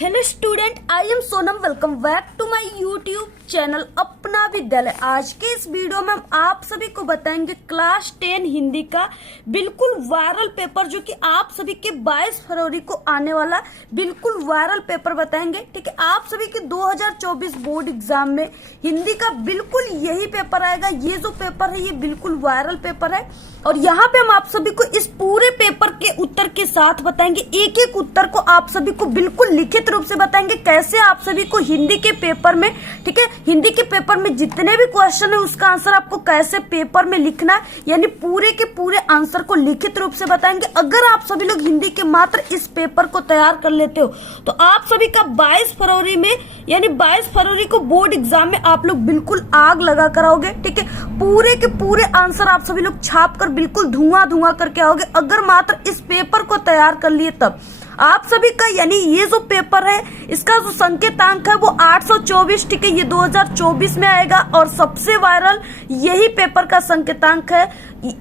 Hello student, I am Sonam. Welcome back to my YouTube channel Apna Vidyalaya. आज के इस video में हम आप सभी को बताएंगे क्लास 10 हिंदी का बिल्कुल वायरल पेपर, जो कि आप सभी के 22 फरवरी को आने वाला बिल्कुल वायरल पेपर बताएंगे। ठीक है, आप सभी के 2024 बोर्ड एग्जाम में हिंदी का बिल्कुल यही पेपर आएगा। ये जो पेपर है ये बिल्कुल वायरल पेपर है और यहाँ पे हम आप सभी को इस पूरे पेपर के उत्तर के साथ बताएंगे। एक एक उत्तर को आप सभी को बिल्कुल लिखित रूप से बताएंगे कैसे आप सभी को हिंदी के पेपर में, ठीक है, हिंदी के पेपर में जितने भी क्वेश्चन है उसका आंसर आपको कैसे पेपर में लिखना है, यानी पूरे के पूरे आंसर को लिखित रूप से बताएंगे। अगर आप सभी लोग हिंदी के मात्र इस पेपर को तैयार कर लेते हो तो आप सभी का 22 फरवरी में, यानी 22 फरवरी को बोर्ड एग्जाम में आप लोग बिल्कुल आग लगा कर आओगे। ठीक है, पूरे के पूरे आंसर आप सभी लोग छाप कर बिल्कुल धुआं धुआं करके आओगे। अगर मात्र इस पेपर को तैयार कर लिए तब आप सभी का, यानी ये जो पेपर है इसका जो संकेतांक है वो 824, ठीक है, ये 2024 में आएगा और सबसे वायरल यही पेपर का संकेतांक है।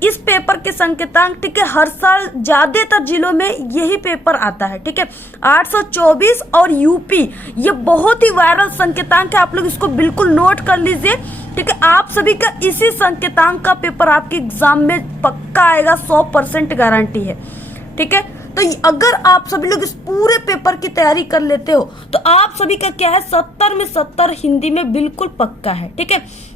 इस पेपर के संकेतांक, ठीक है, हर साल ज्यादातर जिलों में यही पेपर आता है। ठीक है, 824 और यूपी, ये बहुत ही वायरल संकेतांक है। आप लोग इसको बिल्कुल नोट कर लीजिए। ठीक है, आप सभी का इसी संकेतांक का पेपर आपके एग्जाम में पक्का आएगा, 100% गारंटी है। ठीक है, तो अगर आप सभी लोग इस पूरे पेपर की तैयारी कर लेते हो तो आप सभी का क्या है, 70 में 70 हिंदी में बिल्कुल पक्का है। ठीक है,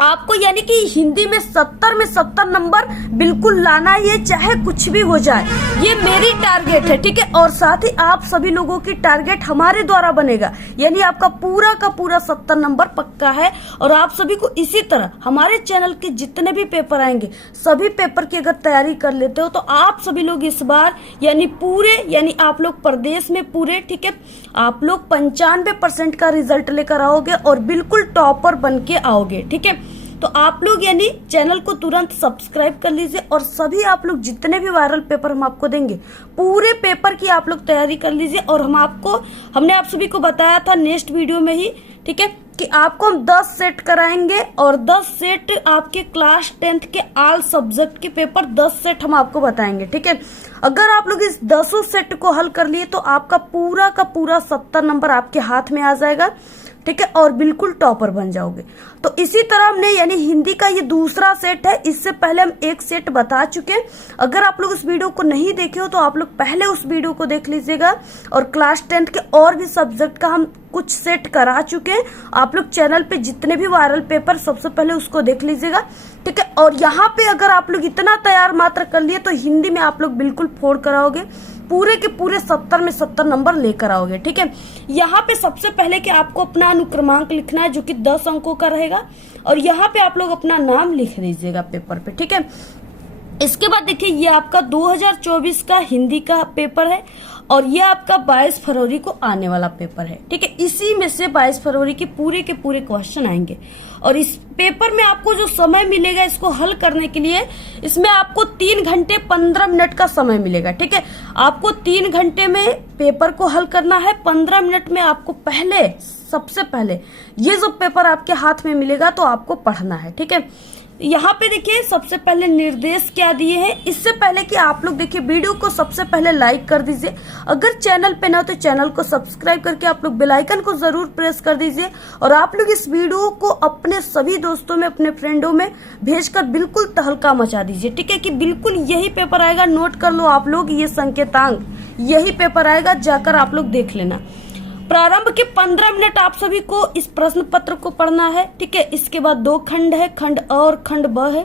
आपको यानी कि हिंदी में 70 में 70 नंबर बिल्कुल लाना ही है, चाहे कुछ भी हो जाए। ये मेरी टारगेट है। ठीक है, और साथ ही आप सभी लोगों की टारगेट हमारे द्वारा बनेगा, यानी आपका पूरा का पूरा 70 नंबर पक्का है। और आप सभी को इसी तरह हमारे चैनल के जितने भी पेपर आएंगे सभी पेपर की अगर तैयारी कर लेते हो तो आप सभी लोग इस बार यानी पूरे, यानी आप लोग प्रदेश में पूरे, ठीक है, आप लोग 95% का रिजल्ट लेकर आओगे और बिल्कुल टॉपर बन के आओगे। ठीक है, तो आप लोग यानी चैनल को तुरंत सब्सक्राइब कर लीजिए और सभी आप लोग जितने भी वायरल पेपर हम आपको देंगे पूरे पेपर की आप लोग तैयारी कर लीजिए। और हमने आप सभी को बताया था नेक्स्ट वीडियो में ही, ठीक है, कि आपको हम 10 सेट कराएंगे और 10 सेट आपके क्लास 10th के ऑल सब्जेक्ट के पेपर 10 सेट हम आपको बताएंगे। ठीक है, अगर आप लोग इस 10 सेट को हल कर लिए तो आपका पूरा का पूरा 70 नंबर आपके हाथ में आ जाएगा। ठीक है, और बिल्कुल टॉपर बन जाओगे। तो इसी तरह हमने, यानी हिंदी का ये दूसरा सेट है, इससे पहले हम एक सेट बता चुके हैं। अगर आप लोग उस वीडियो को नहीं देखे हो तो आप लोग पहले उस वीडियो को देख लीजिएगा। और क्लास 10th के और भी सब्जेक्ट का हम कुछ सेट करा चुके हैं। आप लोग चैनल पे जितने भी वायरल पेपर सबसे पहले उसको देख लीजिएगा। ठीक है, और यहाँ पे अगर आप लोग इतना तैयार मात्र कर लिए तो हिंदी में आप लोग बिल्कुल फोड़ कराओगे, पूरे के पूरे 70 में 70 नंबर लेकर आओगे। ठीक है, यहाँ पे सबसे पहले कि आपको अपना अनुक्रमांक लिखना है जो कि 10 अंकों का रहेगा और यहाँ पे आप लोग अपना नाम लिख दीजिएगा पेपर पे। ठीक है, इसके बाद देखिए ये आपका 2024 का हिंदी का पेपर है और ये आपका 22 फरवरी को आने वाला पेपर है। ठीक है, इसी में से 22 फरवरी के पूरे क्वेश्चन आएंगे और इस पेपर में आपको जो समय मिलेगा इसको हल करने के लिए, इसमें आपको 3 घंटे 15 मिनट का समय मिलेगा। ठीक है, आपको 3 घंटे में पेपर को हल करना है। 15 मिनट में आपको सबसे पहले ये जो पेपर आपके हाथ में मिलेगा तो आपको पढ़ना है। ठीक है, यहाँ पे देखिए सबसे पहले निर्देश क्या दिए हैं। इससे पहले कि आप लोग देखिए वीडियो को सबसे पहले लाइक कर दीजिए। अगर चैनल पे ना हो तो चैनल को सब्सक्राइब करके आप लोग बेल आइकन को जरूर प्रेस कर दीजिए और आप लोग इस वीडियो को अपने सभी दोस्तों में, अपने फ्रेंडों में भेजकर बिल्कुल तहलका मचा दीजिए। ठीक है, कि बिल्कुल यही पेपर आएगा, नोट कर लो आप लोग, ये संकेतांक यही पेपर आएगा, जाकर आप लोग देख लेना। प्रारंभ के 15 मिनट आप सभी को इस प्रश्न पत्र को पढ़ना है। ठीक है, इसके बाद 2 खंड है, खंड अ और खंड ब है।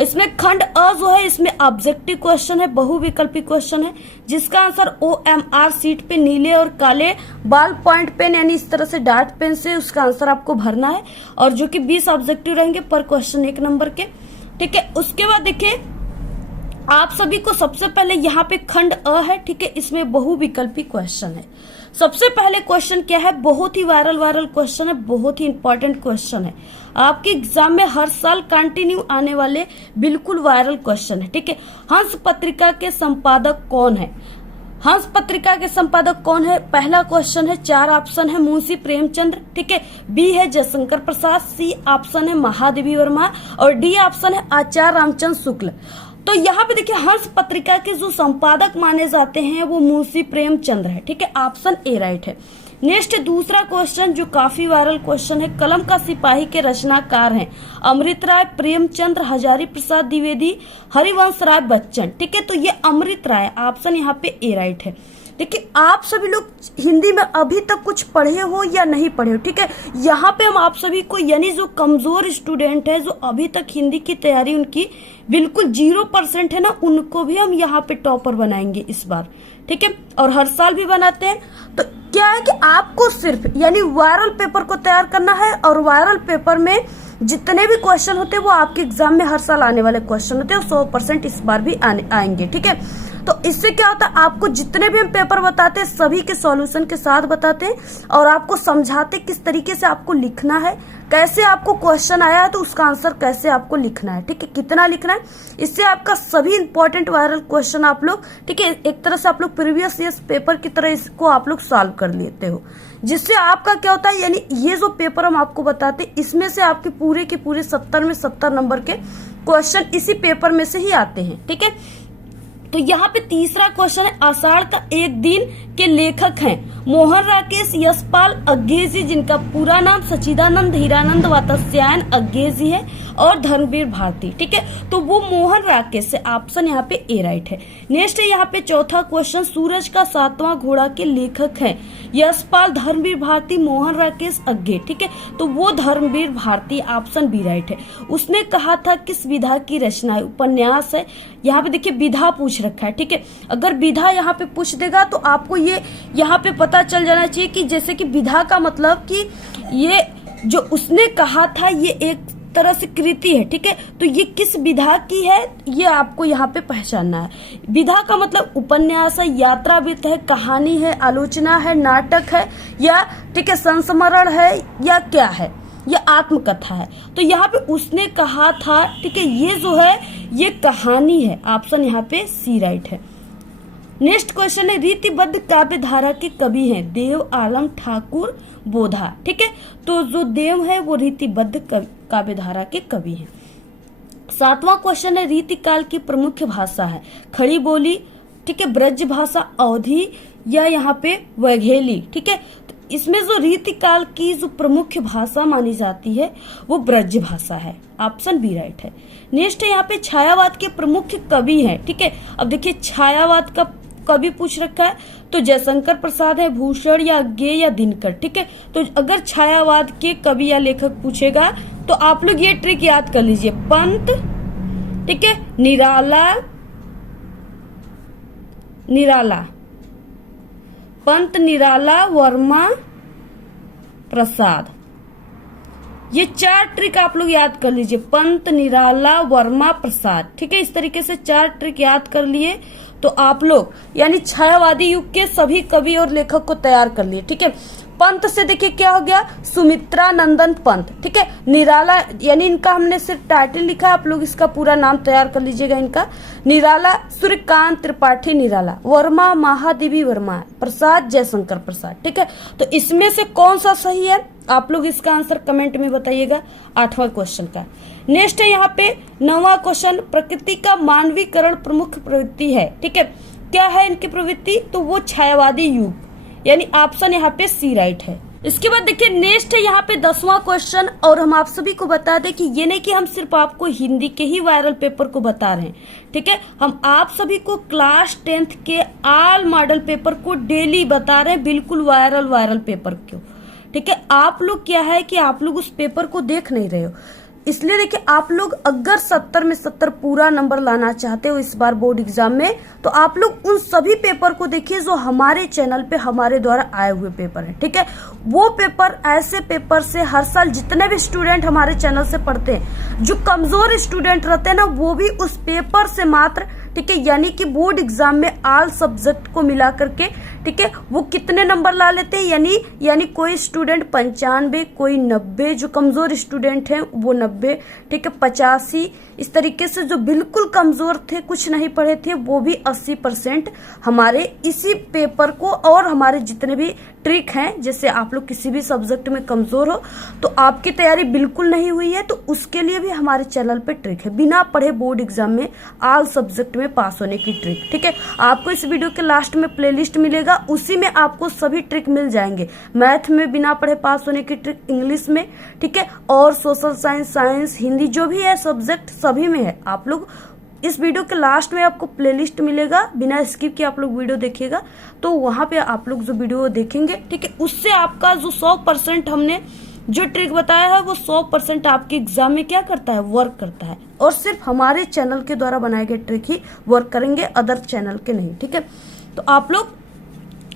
इसमें खंड अ जो है इसमें ऑब्जेक्टिव क्वेश्चन है, बहुविकल्पी क्वेश्चन है, जिसका आंसर OMR सीट पे नीले और काले बॉल पॉइंट पेन यानी इस तरह से डार्ट पेन से उसका आंसर आपको भरना है और जो कि 20 ऑब्जेक्टिव रहेंगे पर क्वेश्चन 1 नंबर के। ठीक है, उसके बाद देखिए आप सभी को सबसे पहले यहाँ पे खंड अ है। ठीक है, इसमें बहुविकल्पी क्वेश्चन है। सबसे पहले क्वेश्चन क्या है, बहुत ही वायरल क्वेश्चन है, बहुत ही इंपॉर्टेंट क्वेश्चन है, आपके एग्जाम में हर साल कंटिन्यू आने वाले बिल्कुल वायरल क्वेश्चन है। ठीक है, हंस पत्रिका के संपादक कौन है? हंस पत्रिका के संपादक कौन है? पहला क्वेश्चन है, 4 ऑप्शन है, मुंशी प्रेमचंद्र। ठीक है, बी है जयशंकर प्रसाद, सी ऑप्शन है महादेवी वर्मा और डी ऑप्शन है आचार्य रामचंद्र शुक्ल। तो यहाँ पे देखिए हर्ष पत्रिका के जो संपादक माने जाते हैं वो मुंशी प्रेमचंद है। ठीक है, ऑप्शन ए राइट है। नेक्स्ट दूसरा क्वेश्चन जो काफी वायरल क्वेश्चन है, कलम का सिपाही के रचनाकार हैं अमृत राय, प्रेमचंद्र, हजारी प्रसाद द्विवेदी, हरिवंश राय बच्चन। ठीक है, तो ये अमृत राय, ऑप्शन यहाँ पे ए राइट है। देखिए आप सभी लोग हिंदी में अभी तक कुछ पढ़े हो या नहीं पढ़े हो, ठीक है, यहाँ पे हम आप सभी को यानी जो कमजोर स्टूडेंट है, जो अभी तक हिंदी की तैयारी उनकी बिल्कुल 0% है ना, उनको भी हम यहाँ पे टॉपर बनाएंगे इस बार। ठीक है, और हर साल भी बनाते हैं। तो क्या है कि आपको सिर्फ यानी वायरल पेपर को तैयार करना है, और वायरल पेपर में जितने भी क्वेश्चन होते हैं वो आपके एग्जाम में हर साल आने वाले क्वेश्चन होते हैं, 100% इस बार भी आएंगे। ठीक है, तो इससे क्या होता है, आपको जितने भी हम पेपर बताते हैं सभी के सॉल्यूशन के साथ बताते हैं, और आपको समझाते किस तरीके से आपको लिखना है, कैसे आपको क्वेश्चन आया है तो उसका आंसर कैसे आपको लिखना है। ठीक है, कितना लिखना है, इससे आपका सभी इंपॉर्टेंट वायरल क्वेश्चन आप लोग, ठीक है, एक तरह से आप लोग प्रीवियस ईयर पेपर की तरह इसको आप लोग सॉल्व कर लेते हो, जिससे आपका क्या होता है, यानी ये जो पेपर हम आपको बताते हैं इसमें से आपके पूरे के पूरे 70 में 70 नंबर के क्वेश्चन इसी पेपर में से ही आते हैं। ठीक है, तो यहाँ पे तीसरा क्वेश्चन है, आषाढ़ का एक दिन के लेखक हैं मोहन राकेश यशपाल अज्ञेजी, जिनका पूरा नाम सचिदानंद हीरानंद वात्स्यायन अज्ञेजी है, और धर्मवीर भारती। ठीक है, तो वो मोहन राकेश से, ऑप्शन यहाँ पे ए राइट है। नेक्स्ट है यहाँ पे चौथा क्वेश्चन, सूरज का 7वां घोड़ा के लेखक हैं यशपाल, धर्मवीर भारती, मोहन राकेश अज्ञे। ठीक है, तो वो Dharmvir Bharati, option B right है। उसने कहा था किस विधा की रचना है, उपन्यास है। यहाँ पे देखिए विधा पूछ रखा है। ठीक है, अगर विधा यहाँ पे पूछ देगा तो आपको ये यहाँ पे पता चल जाना चाहिए कि जैसे कि विधा का मतलब कि ये जो उसने कहा था ये एक तरह से कृति है। ठीक है, तो ये किस विधा की है ये आपको यहाँ पे पहचानना है। विधा का मतलब उपन्यास है, यात्रावृत्त है, कहानी है, आलोचना है, नाटक है, या ठीक है संस्मरण है, या क्या है, या आत्मकथा है। तो यहाँ पे उसने कहा था, ठीक है, ये जो है ये कहानी है, ऑप्शन यहाँ पे सी राइट है। नेक्स्ट क्वेश्चन है, रीतिबद्ध काव्य धारा के कवि हैं देव आलम ठाकुर बोधा। ठीक है, तो जो देव है वो रीतिबद्ध काव्य धारा के कवि हैं। 7वां क्वेश्चन है, रीतिकाल की प्रमुख भाषा है खड़ी बोली, ठीक है, ब्रज भाषा, अवधी, या यहाँ पे वघेली। ठीक है, इसमें जो रीतिकाल की जो प्रमुख भाषा मानी जाती है वो ब्रज भाषा है, ऑप्शन बी राइट है। नेक्स्ट है यहाँ पे छायावाद के प्रमुख कवि हैं। ठीक है, अब देखिए छायावाद का कवि पूछ रखा है, तो जयशंकर प्रसाद है, भूषण, या अज्ञे, या दिनकर। ठीक है, तो अगर छायावाद के कवि या लेखक पूछेगा तो आप लोग ये ट्रिक याद कर लीजिए, पंत, ठीक है, निराला, पंत, निराला, वर्मा, प्रसाद। ये 4 ट्रिक आप लोग याद कर लीजिए, पंत, निराला, वर्मा, प्रसाद। ठीक है, इस तरीके से 4 ट्रिक याद कर लिए तो आप लोग यानी छायावादी युग के सभी कवि और लेखक को तैयार कर लिए। ठीक है, पंत से देखिए क्या हो गया, सुमित्रा नंदन पंत। ठीक है, निराला यानी इनका हमने सिर्फ टाइटल लिखा, आप लोग इसका पूरा नाम तैयार कर लीजिएगा इनका। निराला सूर्यकांत त्रिपाठी निराला, वर्मा महादेवी वर्मा, प्रसाद जयशंकर प्रसाद। ठीक है, तो इसमें से कौन सा सही है आप लोग इसका आंसर कमेंट में बताइएगा 8वां क्वेश्चन का। नेक्स्ट है यहाँ पे 9वां क्वेश्चन, प्रकृति का मानवीकरण प्रमुख प्रवृत्ति है। ठीक है, क्या है इनकी प्रवृत्ति, तो वो छायावादी युग, यानी ऑप्शन यहाँ पे सी राइट है। इसके बाद देखिए नेक्स्ट है यहाँ पे 10वां क्वेश्चन, और हम आप सभी को बता दें कि ये नहीं कि हम सिर्फ आपको हिंदी के ही वायरल पेपर को बता रहे हैं। ठीक है, हम आप सभी को क्लास 10th के ऑल मॉडल पेपर को डेली बता रहे हैं, बिल्कुल वायरल पेपर को। ठीक है, आप लोग क्या है कि आप लोग उस पेपर को देख नहीं रहे हो, इसलिए देखिए आप लोग अगर 70 में 70 पूरा नंबर लाना चाहते हो इस बार बोर्ड एग्जाम में, तो आप लोग उन सभी पेपर को देखिए जो हमारे चैनल पे हमारे द्वारा आए हुए पेपर है। ठीक है, वो पेपर ऐसे पेपर से हर साल जितने भी स्टूडेंट हमारे चैनल से पढ़ते हैं, जो कमजोर स्टूडेंट रहते हैं ना, वो भी उस पेपर से मात्र, ठीक है, यानी कि बोर्ड एग्जाम में ऑल सब्जेक्ट को मिला करके, ठीक है, वो कितने नंबर ला लेते हैं, यानी कोई स्टूडेंट 95, कोई 90, जो कमजोर स्टूडेंट हैं वो 90, ठीक है, 85, इस तरीके से जो बिल्कुल कमजोर थे, कुछ नहीं पढ़े थे, वो भी 80% हमारे इसी पेपर को और हमारे जितने भी ट्रिक हैं, जैसे आप लोग किसी भी सब्जेक्ट में कमजोर हो तो आपकी तैयारी बिल्कुल नहीं हुई है, तो उसके लिए भी हमारे चैनल पे ट्रिक है, बिना पढ़े बोर्ड एग्जाम में ऑल सब्जेक्ट में पास होने की ट्रिक। ठीक है, आपको इस वीडियो के लास्ट में प्लेलिस्ट मिलेगा, उसी में आपको सभी ट्रिक मिल जाएंगे। मैथ में बिना पढ़े पास होने की ट्रिक, इंग्लिश में, ठीक है, और सोशल साइंस, साइंस, हिंदी, जो भी है सब्जेक्ट सभी में है। आप लोग इस वीडियो के लास्ट में आपको प्लेलिस्ट मिलेगा, बिना स्किप किए आप लोग वीडियो देखिएगा, तो वहां पे आप लोग जो वीडियो देखेंगे, ठीक है, उससे आपका जो 100% हमने जो ट्रिक बताया है वो 100% आपके एग्जाम में क्या करता है, वर्क करता है। और सिर्फ हमारे चैनल के द्वारा बनाए गए ट्रिक ही वर्क करेंगे, अदर चैनल के नहीं। ठीक है, तो आप लोग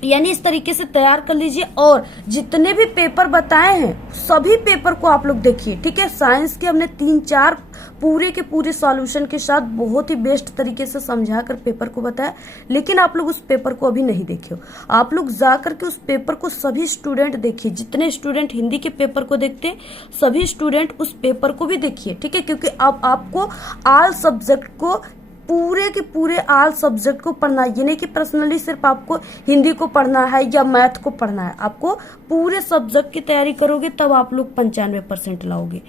यानी इस तरीके से तैयार कर लीजिए, और जितने भी पेपर बताए हैं सभी पेपर को आप लोग देखिए। ठीक है, साइंस के हमने 3-4 पूरे के पूरे सॉल्यूशन के साथ बहुत ही बेस्ट तरीके से समझा कर पेपर को बताया, लेकिन आप लोग उस पेपर को अभी नहीं देखे हो। आप लोग जाकर के उस पेपर को सभी स्टूडेंट देखिए, जितने स्टूडेंट हिंदी के पेपर को देखते हैं सभी स्टूडेंट उस पेपर को भी देखिए। ठीक है, क्योंकि अब आपको ऑल सब्जेक्ट को पूरे के पूरे ऑल सब्जेक्ट को पढ़ना है, ये नहीं कि पर्सनली सिर्फ आपको हिंदी को पढ़ना है या मैथ को पढ़ना है, आपको पूरे सब्जेक्ट की तैयारी करोगे तब आप लोग 95% लाओगे।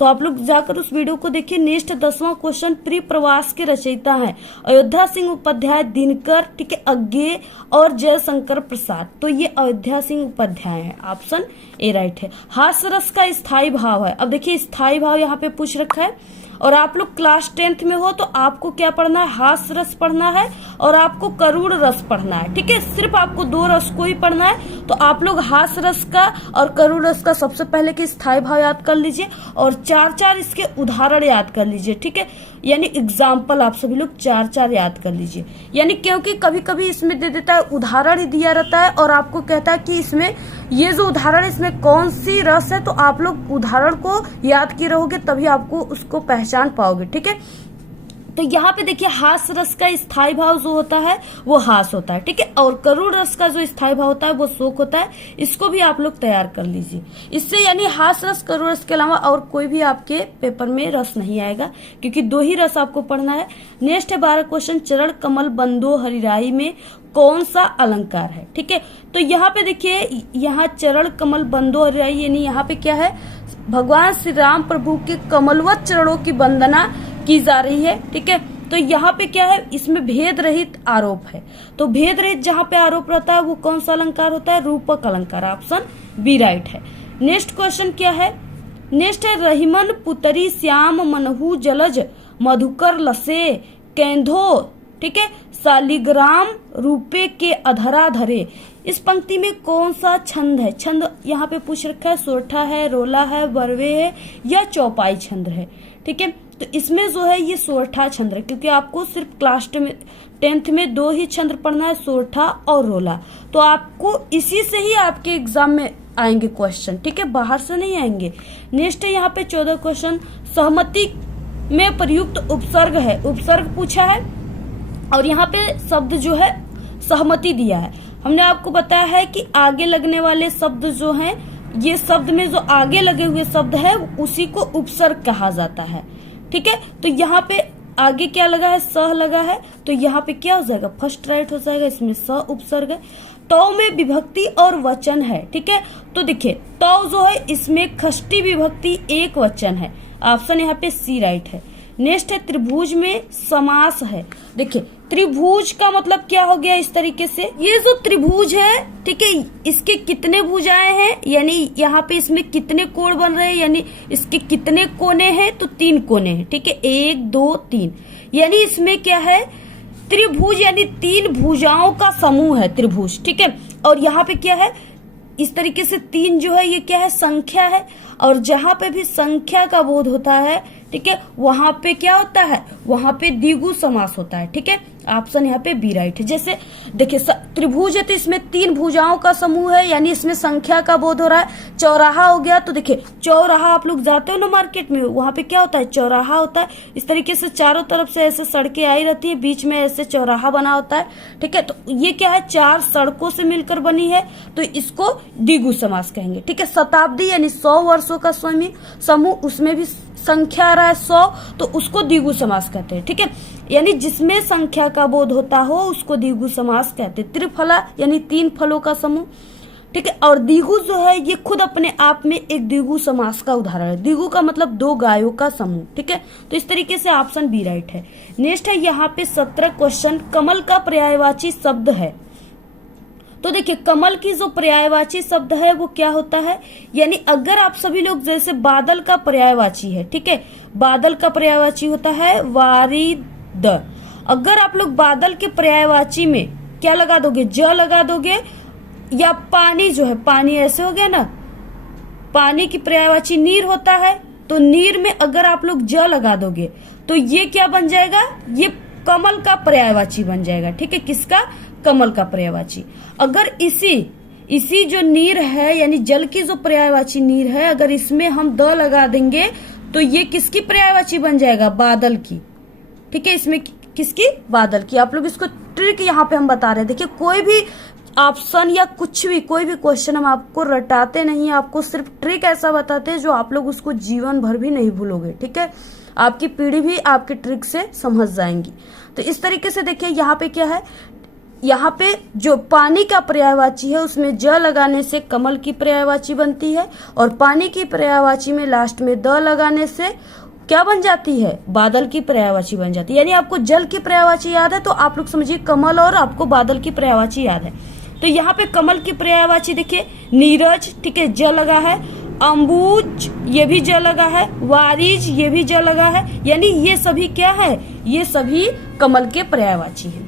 तो आप लोग जाकर उस वीडियो को देखिए। नेक्स्ट 10वां क्वेश्चन, प्री प्रवास के रचयिता हैं अयोध्या सिंह उपाध्याय, दिनकर, ठीक है, अज्ञे और जयशंकर प्रसाद। तो ये अयोध्या सिंह उपाध्याय है, ऑप्शन ए राइट है। हास्य रस का स्थायी भाव है। अब देखिए स्थायी भाव यहाँ पे पूछ रखा है, और आप लोग क्लास 10th में हो तो आपको क्या पढ़ना है, हास्य रस पढ़ना है और आपको करुण रस पढ़ना है। ठीक है, सिर्फ आपको 2 रस को ही पढ़ना है, तो आप लोग हास्य रस का और करुण रस का सबसे पहले के स्थायी भाव याद कर लीजिए और 4-4 इसके उदाहरण याद कर लीजिए। ठीक है, यानी एग्जाम्पल आप सभी लोग 4-4 याद कर लीजिए। यानी क्योंकि कभी कभी इसमें दे देता है उदाहरण ही दिया रहता है और आपको कहता है कि इसमें ये जो उदाहरण इसमें कौन सी रस है, तो आप लोग उदाहरण को याद किए रहोगे तभी आपको उसको पहचान पाओगे। ठीक है, तो यहाँ पे देखिए हास्य रस का स्थायी भाव जो होता है वो हास होता है। ठीक है, और करुण रस का जो स्थायी भाव होता है वो शोक होता है। इसको भी आप लोग तैयार कर लीजिए। इससे यानी हास्य रस, करुण रस के अलावा और कोई भी आपके पेपर में रस नहीं आएगा, क्योंकि 2 ही रस आपको पढ़ना है। नेक्स्ट है 12 क्वेश्चन, चरण कमल बंदो हरिराई में कौन सा अलंकार है। ठीक है, तो यहाँ पे देखिए, यहाँ चरण कमल बंदो हरिराई यानी यहाँ पे क्या है, भगवान श्री राम प्रभु के कमलवत चरणों की वंदना की जा रही है। ठीक है, तो यहाँ पे क्या है, इसमें भेद रहित आरोप है। तो भेद रहित जहाँ पे आरोप रहता है वो कौन सा अलंकार होता है, रूपक अलंकार, ऑप्शन बी राइट है। नेक्स्ट क्वेश्चन क्या है, नेक्स्ट है रहीमन पुतरी श्याम मनहु जलज मधुकर लसे कैंधो, ठीक है, शालिग्राम रूपे के अधरा धरे। इस पंक्ति में कौन सा छंद है, छंद यहाँ पे पूछ रखा है, सोरठा है, रोला है, बरवे है या चौपाई छंद है। ठीक है, तो इसमें जो है ये सोरठा छंद है, क्योंकि आपको सिर्फ क्लास 10th में 2 ही छंद पढ़ना है, सोरठा और रोला। तो आपको इसी से ही आपके एग्जाम में आएंगे क्वेश्चन। ठीक है, बाहर से नहीं आएंगे। नेक्स्ट है यहाँ पे 14 क्वेश्चन, सहमति में प्रयुक्त उपसर्ग है, उपसर्ग पूछा है और यहाँ पे शब्द जो है सहमति दिया है। हमने आपको बताया है कि आगे लगने वाले शब्द जो हैं, ये शब्द में जो आगे लगे हुए शब्द है उसी को उपसर्ग कहा जाता है। ठीक है, तो यहाँ पे आगे क्या लगा है, सह लगा है, तो यहाँ पे क्या हो जाएगा, फर्स्ट राइट हो जाएगा, इसमें स उपसर्ग है। तौ में विभक्ति और वचन है। ठीक है, तो देखिए तौ जो है इसमें खष्टी विभक्ति एक वचन है, ऑप्शन यहाँ पे सी राइट है। नेक्स्ट है त्रिभुज में समास है। देखिए त्रिभुज का मतलब क्या हो गया, इस तरीके से ये जो त्रिभुज है, ठीक है, इसके कितने भुजाएं हैं, यानी यहाँ पे इसमें कितने कोण बन रहे हैं, यानी इसके कितने कोने हैं, तो 3 कोने हैं। ठीक है, 1 2 3, यानी इसमें क्या है, त्रिभुज यानी 3 भुजाओं का समूह है त्रिभुज। ठीक है, और यहाँ पे क्या है, इस तरीके से 3 जो है ये क्या है, संख्या है, और जहां पे भी संख्या का बोध होता है, ठीक है, वहां पे क्या होता है, वहां पे द्विगु समास होता है। ठीक है, ऑप्शन यहाँ पे बी राइट है। जैसे देखिए त्रिभुज है तो इसमें 3 भुजाओं का समूह है, यानी इसमें संख्या का बोध हो रहा है। चौराहा हो गया, तो देखिए चौराहा आप लोग जाते हो ना मार्केट में, वहां पे क्या होता है, चौराहा होता है। इस तरीके से चारों तरफ से ऐसे सड़कें आई रहती है, बीच में ऐसे चौराहा बना होता है। ठीक है, तो ये क्या है, 4 सड़कों से मिलकर बनी है, तो इसको द्विगु समास कहेंगे। ठीक है, शताब्दी यानी 100 वर्षों का समूह, उसमें भी संख्या आ रहा है 100, तो उसको द्विगु समास कहते हैं। ठीक है, यानी जिसमें संख्या का बोध होता हो उसको द्विगु समास कहते हैं। त्रिफला यानी 3 फलों का समूह। ठीक है। और द्विगु जो है ये खुद अपने आप में एक द्विगु समास का उदाहरण है। द्विगु का मतलब दो गायों का समूह, ठीक है। तो इस तरीके से ऑप्शन बी राइट है। नेक्स्ट है यहाँ पे 17 क्वेश्चन, कमल का पर्यायवाची शब्द है। तो देखिए कमल की जो पर्यायवाची शब्द है वो क्या होता है, यानी अगर आप सभी लोग जैसे बादल का पर्यायवाची है, ठीक है, बादल का पर्यायवाची होता है वारिद। अगर आप लोग बादल के पर्यायवाची में क्या लगा दोगे, ज लगा दोगे, या पानी जो है, पानी ऐसे हो गया ना, पानी की पर्यायवाची नीर होता है, तो नीर में अगर आप लोग ज लगा दोगे तो ये क्या बन जाएगा, ये कमल का पर्यायवाची बन जाएगा, ठीक है। किसका, कमल का पर्यायवाची। अगर इसी जो नीर है यानी जल की जो पर्यायवाची नीर है, अगर इसमें हम द लगा देंगे तो ये किसकी पर्यायवाची बन जाएगा, बादल की, ठीक है। इसमें किसकी, बादल की। आप लोग इसको ट्रिक यहाँ पे हम बता रहे हैं। देखिए कोई भी ऑप्शन या कुछ भी, कोई भी क्वेश्चन हम आपको रटाते नहीं, आपको सिर्फ ट्रिक ऐसा बताते हैं जो आप लोग उसको जीवन भर भी नहीं भूलोगे, ठीक है। आपकी पीढ़ी भी आपके ट्रिक से समझ जाएंगी। तो इस तरीके से देखिए यहाँ पे क्या है, यहाँ पे जो पानी का पर्यायवाची है उसमें ज लगाने से कमल की पर्यायवाची बनती है, और पानी की पर्यायवाची में लास्ट में द लगाने से क्या बन जाती है, बादल की पर्यायवाची बन जाती है। यानी आपको जल की पर्यायवाची याद है तो आप लोग समझिए कमल, और आपको बादल की पर्यायवाची याद है। तो यहाँ पे कमल की पर्यायवाची देखिए नीरज, ठीक है, ज लगा है, अंबुज ये भी ज लगा है, वारिज ये भी ज लगा है, यानी ये सभी क्या है, ये सभी कमल के पर्यायवाची है।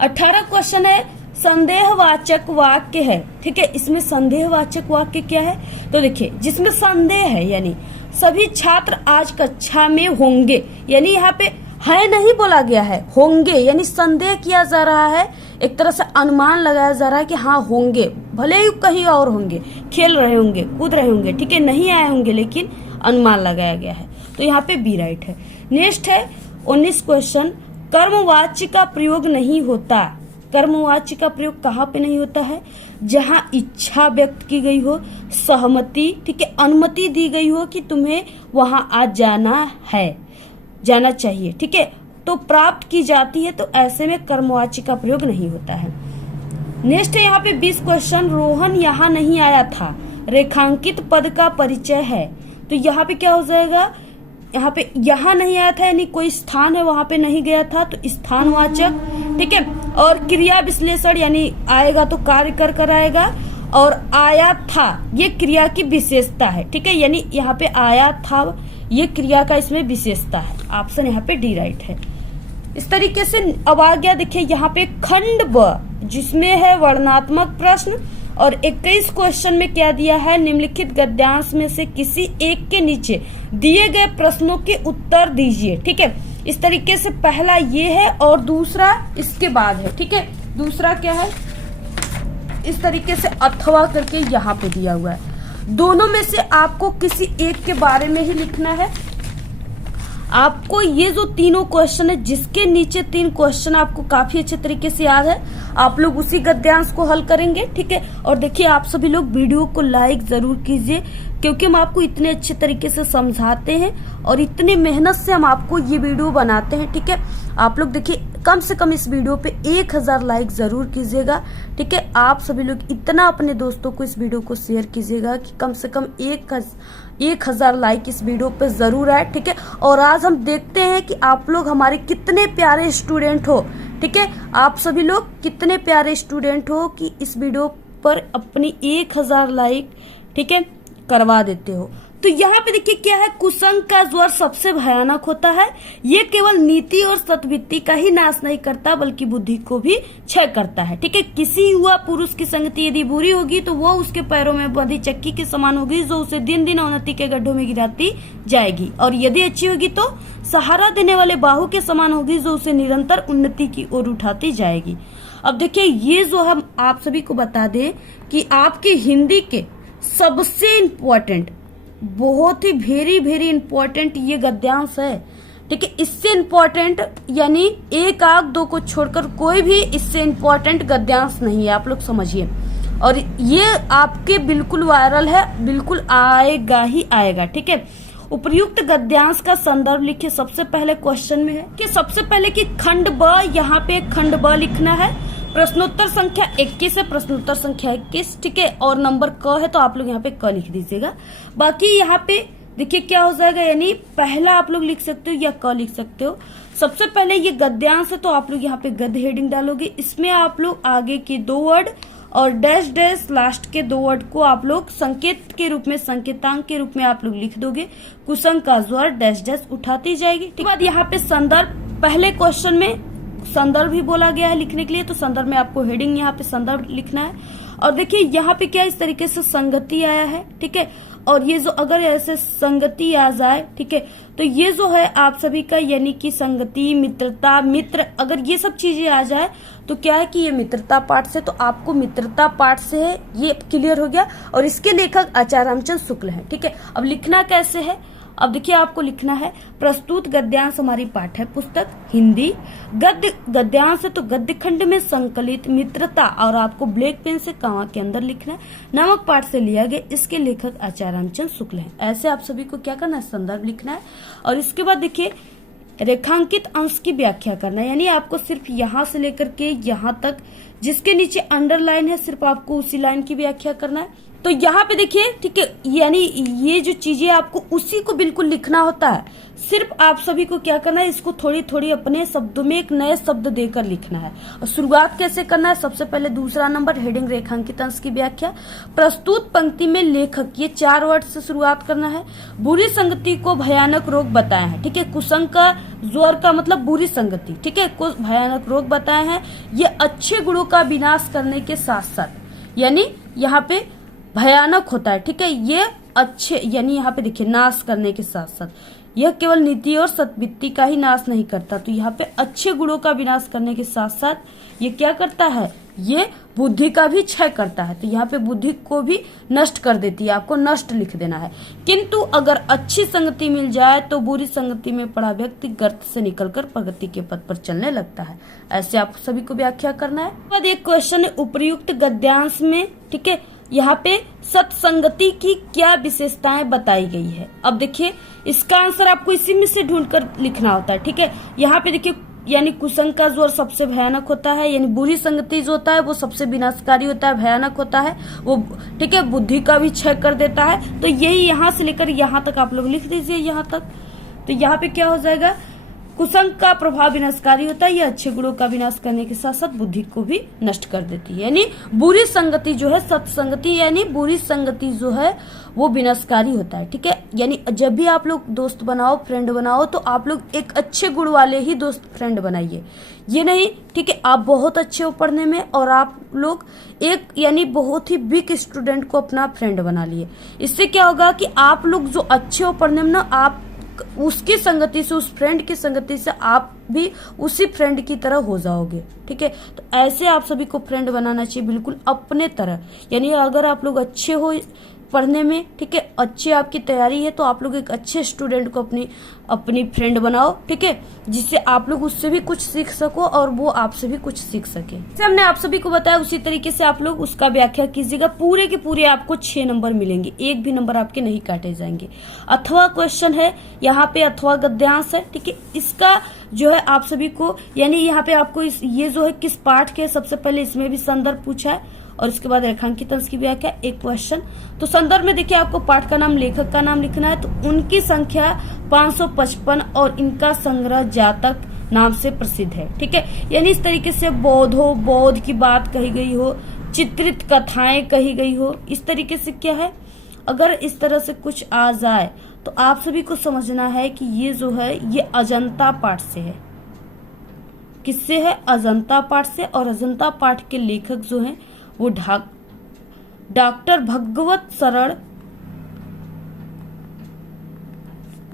18 क्वेश्चन है, संदेहवाचक वाक्य है, ठीक है। इसमें संदेहवाचक वाक्य क्या है, तो देखिए जिसमें संदेह है, यानी सभी छात्र आज कक्षा में होंगे, यानी यहाँ पे है नहीं बोला गया है, होंगे, यानी संदेह किया जा रहा है, एक तरह से अनुमान लगाया जा रहा है कि हाँ होंगे, भले ही कहीं और होंगे, खेल रहे होंगे, कूद रहे होंगे, ठीक है, नहीं आए होंगे, लेकिन अनुमान लगाया गया है। तो यहाँ पे बी राइट है। नेक्स्ट है 19 क्वेश्चन, कर्मवाच्य का प्रयोग नहीं होता। कर्मवाच्य का प्रयोग कहाँ पे नहीं होता है, जहाँ इच्छा व्यक्त की गई हो, सहमति, ठीक है, अनुमति दी गई हो कि तुम्हें वहां आज जाना है, जाना चाहिए, ठीक है, तो प्राप्त की जाती है, तो ऐसे में कर्मवाच्य का प्रयोग नहीं होता है। नेक्स्ट है यहाँ पे 20 क्वेश्चन, रोहन यहाँ नहीं आया था, रेखांकित पद का परिचय है। तो यहाँ पे क्या हो जाएगा, यहाँ पे यहाँ नहीं आया था यानी कोई स्थान है वहां पे नहीं गया था, तो स्थानवाचक, ठीक है। और क्रिया विश्लेषण यानी आएगा तो कार्य कर आएगा, और आया था ये क्रिया की विशेषता है, ठीक है, यानी यहाँ पे आया था ये क्रिया का इसमें विशेषता है। ऑप्शन यहाँ पे डी राइट है। इस तरीके से अब आ गया देखिए यहाँ पे खंड ब, जिसमें है वर्णनात्मक प्रश्न, और 21 क्वेश्चन में क्या दिया है, निम्नलिखित गद्यांश में से किसी एक के नीचे दिए गए प्रश्नों के उत्तर दीजिए, ठीक है। इस तरीके से पहला ये है और दूसरा इसके बाद है, ठीक है। दूसरा क्या है, इस तरीके से अथवा करके यहाँ पे दिया हुआ है। दोनों में से आपको किसी एक के बारे में ही लिखना है। आपको ये जो तीनों क्वेश्चन है, जिसके नीचे 3 क्वेश्चन आपको काफी अच्छे तरीके से याद है, आप लोग उसी गद्यांश को हल करेंगे, ठीक है। और देखिए आप सभी लोग वीडियो को लाइक जरूर कीजिए, क्योंकि हम आपको इतने अच्छे तरीके से समझाते हैं और इतनी मेहनत से हम आपको ये वीडियो बनाते हैं, ठीक है। आप लोग देखिए कम से कम इस वीडियो पे 1000 लाइक जरूर कीजिएगा, ठीक है। आप सभी लोग इतना अपने दोस्तों को इस वीडियो को शेयर कीजिएगा कि कम से कम 1000 लाइक इस वीडियो पे जरूर आए, ठीक है। और आज हम देखते हैं कि आप लोग हमारे कितने प्यारे स्टूडेंट हो, ठीक है। आप सभी लोग कितने प्यारे स्टूडेंट हो कि इस वीडियो पर अपनी 1000 लाइक, ठीक है, करवा देते हो। तो यहाँ पे देखिए क्या है, कुसंग का ज्वर सबसे भयानक होता है, ये केवल नीति और सद्वृत्ति का ही नाश नहीं करता बल्कि बुद्धि को भी क्षय करता है, ठीक है। किसी युवा पुरुष की संगति यदि बुरी होगी तो वो उसके पैरों में बंधी चक्की के समान होगी, जो उसे दिन दिन अवनति के गड्ढों में गिराती जाएगी, और यदि अच्छी होगी तो सहारा देने वाले बाहु के समान होगी, जो उसे निरंतर उन्नति की ओर उठाती जाएगी। अब देखिए ये जो हम आप सभी को बता दें कि आपकी हिंदी के सबसे इम्पोर्टेंट, बहुत ही वेरी इम्पोर्टेंट ये गद्यांश है, ठीक है। इससे इम्पोर्टेंट यानी 1 आध 2 को छोड़कर कोई भी इससे इम्पोर्टेंट गद्यांश नहीं है, आप लोग समझिए। और ये आपके बिल्कुल वायरल है, बिल्कुल आएगा ही आएगा, ठीक है। उपर्युक्त गद्यांश का संदर्भ लिखिए। सबसे पहले क्वेश्चन में है कि सबसे पहले कि खंड ब, यहाँ पे खंड ब लिखना है, प्रश्नोत्तर संख्या 21 है, प्रश्नोत्तर संख्या 21, ठीक है। और नंबर क है तो आप लोग यहाँ पे क लिख दीजिएगा। बाकी यहाँ पे देखिए क्या हो जाएगा, यानी पहला आप लोग लिख सकते हो या क लिख सकते हो। सबसे पहले ये गद्यांश है तो आप लोग यहाँ पे गद्य हेडिंग डालोगे। इसमें आप लोग आगे के 2 वर्ड और डैश डैश लास्ट के 2 वर्ड को आप लोग संकेत के रूप में, संकेतांक के रूप में आप लोग लिख दोगे। कुसंग का ज्वर डैश डैश उठाती जाएगी। ठीक है। यहाँ पे संदर्भ, पहले क्वेश्चन में संदर्भ भी बोला गया है लिखने के लिए, तो संदर्भ में आपको हेडिंग यहाँ पे संदर्भ लिखना है। और देखिए यहाँ पे क्या इस तरीके से संगति आया है, ठीक है। और ये जो अगर ऐसे संगति आ जाए, ठीक है, तो ये जो है आप सभी का यानी कि संगति, मित्रता, मित्र, अगर ये सब चीजें आ जाए तो क्या है कि ये मित्रता पाठ से, तो आपको मित्रता पाठ से है ये क्लियर हो गया। और इसके लेखक आचार्य रामचंद्र शुक्ल हैं, ठीक है। अब लिखना कैसे है, अब देखिए आपको लिखना है प्रस्तुत गद्यांश हमारी पाठ्य पुस्तक हिंदी, गद्य गद्यांश है तो गद्य खंड में संकलित मित्रता, और आपको ब्लैक पेन से कहाँ के अंदर लिखना है, नामक पाठ से लिया गया, इसके लेखक आचार्य रामचंद्र शुक्ल हैं। ऐसे आप सभी को क्या करना है, संदर्भ लिखना है। और इसके बाद देखिए रेखांकित अंश की व्याख्या करना है, यानी आपको सिर्फ यहाँ से लेकर के यहाँ तक जिसके नीचे अंडरलाइन है सिर्फ आपको उसी लाइन की व्याख्या करना है। तो यहाँ पे देखिए, ठीक है, यानी ये जो चीजें आपको उसी को बिल्कुल लिखना होता है। सिर्फ आप सभी को क्या करना है, इसको थोड़ी थोड़ी अपने शब्दों में एक नए शब्द देकर लिखना है। और शुरुआत कैसे करना है, सबसे पहले दूसरा नंबर हेडिंग रेखांकित अंश की व्याख्या। प्रस्तुत पंक्ति में लेखक, ये 4 वर्ड से शुरुआत करना है। बुरी संगति को भयानक रोग बताया है, ठीक है। कुसंग का ज्वर का मतलब बुरी संगति, ठीक है, को भयानक रोग बताए हैं। ये अच्छे गुणों का विनाश करने के साथ साथ, यानी यहाँ पे भयानक होता है, ठीक है। ये अच्छे यानी यहाँ पे देखिए नाश करने के साथ साथ यह केवल नीति और सद्वृत्ति का ही नाश नहीं करता, तो यहाँ पे अच्छे गुणों का विनाश करने के साथ साथ ये क्या करता है, ये बुद्धि का भी क्षय करता है। तो यहाँ पे बुद्धि को भी नष्ट कर देती है, आपको नष्ट लिख देना है। किंतु अगर अच्छी संगति मिल जाए तो बुरी संगति में पड़ा व्यक्ति गर्त से निकलकर प्रगति के पथ पर चलने लगता है। ऐसे आप सभी को व्याख्या करना है। बाद एक क्वेश्चन है उपर्युक्त गद्यांश में, ठीक है, यहाँ पे सत्संगति की क्या विशेषताएं बताई गई है। अब देखिए इसका आंसर आपको इसी में से ढूंढकर लिखना होता है, ठीक है। यहाँ पे देखिए यानी कुसंग का जोर सबसे भयानक होता है, यानी बुरी संगति जो होता है वो सबसे विनाशकारी होता है, भयानक होता है वो, ठीक है, बुद्धि का भी क्षय कर देता है। तो यही यहाँ से लेकर यहाँ तक आप लोग लिख दीजिए यहाँ तक। तो यहाँ पे क्या हो जाएगा, कुसंग का प्रभाव विनाशकारी होता है, यह अच्छे गुणों का विनाश करने के साथ साथ बुद्धि को भी नष्ट कर देती है। यानी बुरी संगति जो है, सत्संगति यानी बुरी संगति जो है वो विनाशकारी होता है, ठीक है। यानी जब भी आप लोग दोस्त बनाओ, फ्रेंड बनाओ, तो आप लोग एक अच्छे गुण वाले ही दोस्त फ्रेंड बनाइए। ये नहीं, ठीक है, आप बहुत अच्छे हो पढ़ने में और आप लोग एक यानी बहुत ही वीक स्टूडेंट को अपना फ्रेंड बना लिए। इससे क्या होगा कि आप लोग जो अच्छे हो पढ़ने में ना, आप उसकी संगति से, उस फ्रेंड की संगति से आप भी उसी फ्रेंड की तरह हो जाओगे, ठीक है। तो ऐसे आप सभी को फ्रेंड बनाना चाहिए बिल्कुल अपने तरह। यानी अगर आप लोग अच्छे हो पढ़ने में, ठीक है, अच्छी आपकी तैयारी है, तो आप लोग एक अच्छे स्टूडेंट को अपनी फ्रेंड बनाओ, ठीक है, जिससे आप लोग उससे भी कुछ सीख सको और वो आपसे भी कुछ सीख सके। जैसे हमने आप सभी को बताया उसी तरीके से आप लोग उसका व्याख्या कीजिएगा। पूरे के पूरे आपको 6 नंबर मिलेंगे, एक भी नंबर आपके नहीं काटे जाएंगे। अथवा क्वेश्चन है यहाँ पे, अथवा गद्यांश है, ठीक है। इसका जो है आप सभी को, यानी यहाँ पे आपको ये जो है किस पाठ के, सबसे पहले इसमें भी संदर्भ पूछा है और इसके बाद रेखांकित अंश की व्याख्या, एक क्वेश्चन। तो संदर्भ में देखिए आपको पाठ का नाम, लेखक का नाम लिखना है। तो उनकी संख्या 555 और इनका संग्रह जातक नाम से प्रसिद्ध है, ठीक है। यानी इस तरीके से बोध की बात कही गई हो, चित्रित कथाएं कही गई हो, इस तरीके से क्या है, अगर इस तरह से कुछ आ जाए तो आप सभी को समझना है कि ये जो है ये अजंता पाठ से है। किससे है, अजंता पाठ से। और अजंता पाठ के लेखक जो हैं वो डॉक्टर भगवत शरण